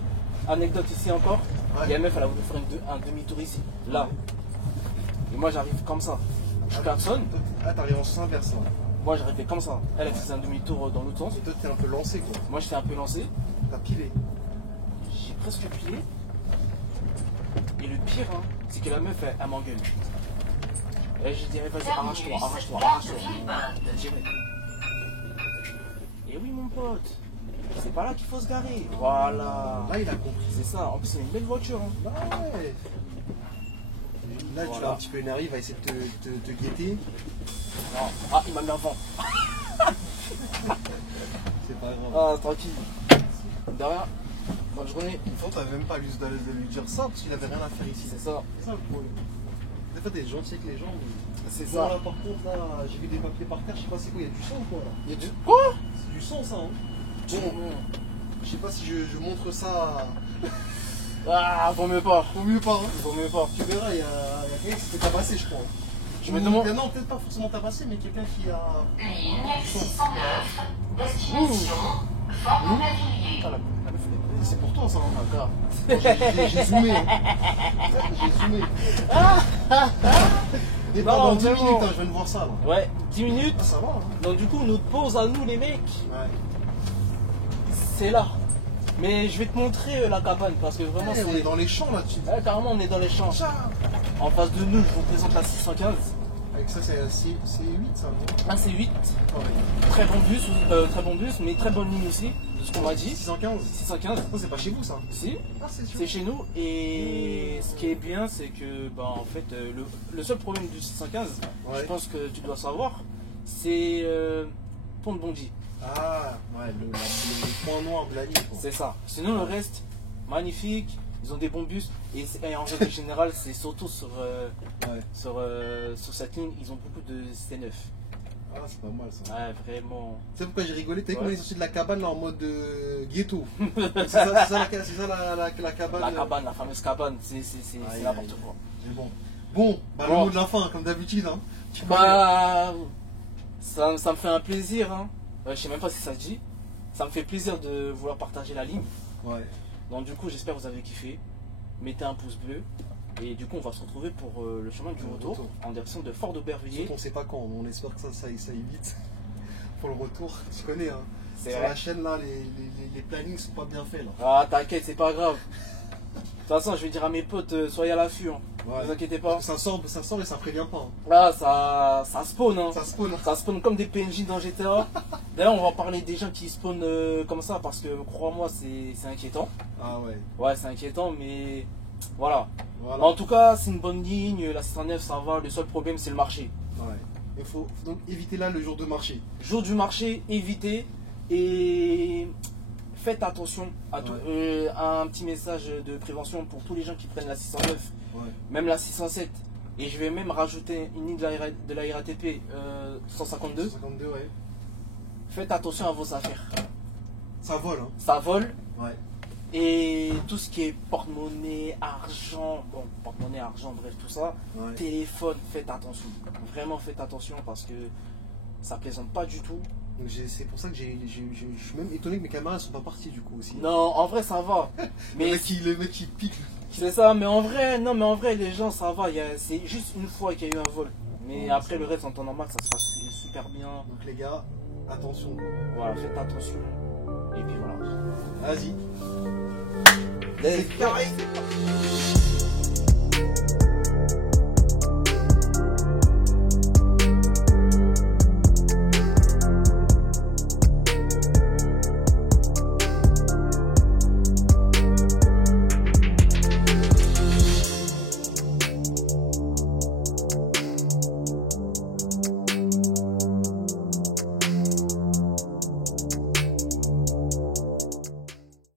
anecdote ici encore. Ouais. Il y a une meuf, elle a voulu faire un demi-tour ici, là. Et moi j'arrive comme ça. Je klaxonne. Ah, t'arrives en sens inverse là. Moi j'arrivais comme ça. Elle faisait un demi-tour dans l'autre sens. Et toi, t'es un peu lancé quoi. Moi j'étais un peu lancé. T'as pilé. J'ai presque pilé. Et le pire, hein, c'est que la meuf, elle m'engueule. Et je dirais, vas-y, arrache-toi, arrache-toi, arrache-toi. Direct. Et oui, mon pote, c'est pas là qu'il faut se garer. Voilà. Là, il a compris. C'est ça. En plus, c'est une belle voiture. Hein. Bah ouais. Là, tu Voilà. vas un petit peu énervé, il va essayer de te guetter. Non. Ah, il m'a mis un vent. C'est pas grave. Ah, tranquille. Derrière, bonne journée. Pourtant, t'avais même pas à lui dire ça parce qu'il avait rien à faire ici. C'est ça. C'est ça le problème. Des fois, t'es gentil avec les gens. Mais... C'est Bon, ça. là, par contre, là, j'ai vu des papiers par terre, je sais pas c'est quoi, il y a du sang quoi là. Il y a du. Quoi? C'est du sang ça, hein. Bon. Je sais pas si je montre ça. Ah, vaut mieux pas. Vaut mieux pas, hein. Vaut mieux pas. Tu verras, il y a quelqu'un qui s'est fait tabasser, je crois. Je me demande. Non, peut-être pas forcément tabassé, mais quelqu'un qui a. Ligne 609, destination Fort Navilliers. Ah, la meuf, C'est pour toi ça, hein. D'accord. J'ai zoomé. Hein. J'ai zoomé. Départ Non, dans 10 vraiment. minutes, hein, je viens de voir ça là. Ouais, 10 minutes. Ah, ça va, hein. Donc, du coup, notre pause à nous, les mecs, Ouais. c'est là. Mais je vais te montrer la cabane parce que vraiment, Eh, on est c'est. dans les champs là, tu Ouais, carrément, on est dans les champs. En face de nous, je vous présente la 615. Avec ça, c'est 8 ça, non? Ah, c'est 8. Ah, ouais. Très bon bus, mais très bonne ligne aussi, de ce qu'on m'a dit. 615. 615. Ça, c'est pas chez vous ça. Si, Ah, c'est sûr. c'est chez nous. Et ce qui est bien, c'est que, bah, en fait, le seul problème du 615, Ouais. je pense que tu dois savoir, c'est Pont de Bondy. Ah, ouais, le point noir de la ligne. quoi. C'est ça. Sinon, le reste, magnifique. Ils ont des bons bus. Et en règle générale, c'est surtout sur Ouais. cette ligne, ils ont beaucoup de C9. Ah, c'est pas mal ça. Ouais, vraiment. Tu sais pourquoi j'ai rigolé? T'as vu Ouais. comment il est sorti de la cabane là en mode ghetto? C'est ça, la cabane. La cabane, la fameuse cabane, c'est Aïe, n'importe aïe. quoi. Mais bon. Bon, bah le Bon. mot de la fin, comme d'habitude. Hein. Bah, ça me fait un plaisir, hein. Je sais même pas si ça se dit. Ça me fait plaisir de vouloir partager la ligne. Ouais. Donc du coup, j'espère que vous avez kiffé. Mettez un pouce bleu. Et du coup, on va se retrouver pour le chemin du Le retour, retour. en direction de Fort-d'Aubervilliers. Surtout, on sait pas quand, mais on espère que ça aille vite. Pour le retour, tu connais, hein. C'est Sur vrai. la chaîne là, les plannings sont pas bien faits là. Ah, t'inquiète, c'est pas grave. De toute façon, je vais dire à mes potes, soyez à l'affût. Hein. Ouais. Ne vous inquiétez pas. Parce que ça sort et ça prévient pas. Hein. Là, ça spawn. Hein. Ça spawn. Ça spawn comme des PNJ dans GTA. D'ailleurs, on va parler des gens qui spawnent comme ça parce que, crois-moi, c'est inquiétant. Ah ouais. Ouais, c'est inquiétant, mais voilà. Voilà. En tout cas, c'est une bonne ligne. La 609, ça va. Le seul problème, c'est le marché. Ouais. Il faut donc éviter là le jour de marché. Jour du marché, évitez et faites attention à tout. Un petit message de prévention pour tous les gens qui prennent la 609, Ouais. même la 607. Et je vais même rajouter une ligne de la RATP 152. 52, ouais. Faites attention à vos affaires. Ça vole, hein. Ça vole. Ouais. Et tout ce qui est porte-monnaie, argent, bon, porte-monnaie, argent, bref, tout ça, Ouais. téléphone, faites attention. Vraiment faites attention parce que ça plaisante pas du tout. Donc c'est pour ça que je suis même étonné que mes camarades sont pas partis du coup aussi. Non, en vrai, ça va. Le Mais mec qui pique. c'est ça, mais en vrai, non, mais en vrai, les gens, ça va. C'est juste une fois qu'il y a eu un vol. Mais Ouais, après, le reste, en temps normal, ça se passe super bien. Donc les gars, attention. Voilà, faites attention. Et puis voilà. Vas-y. C'est carré.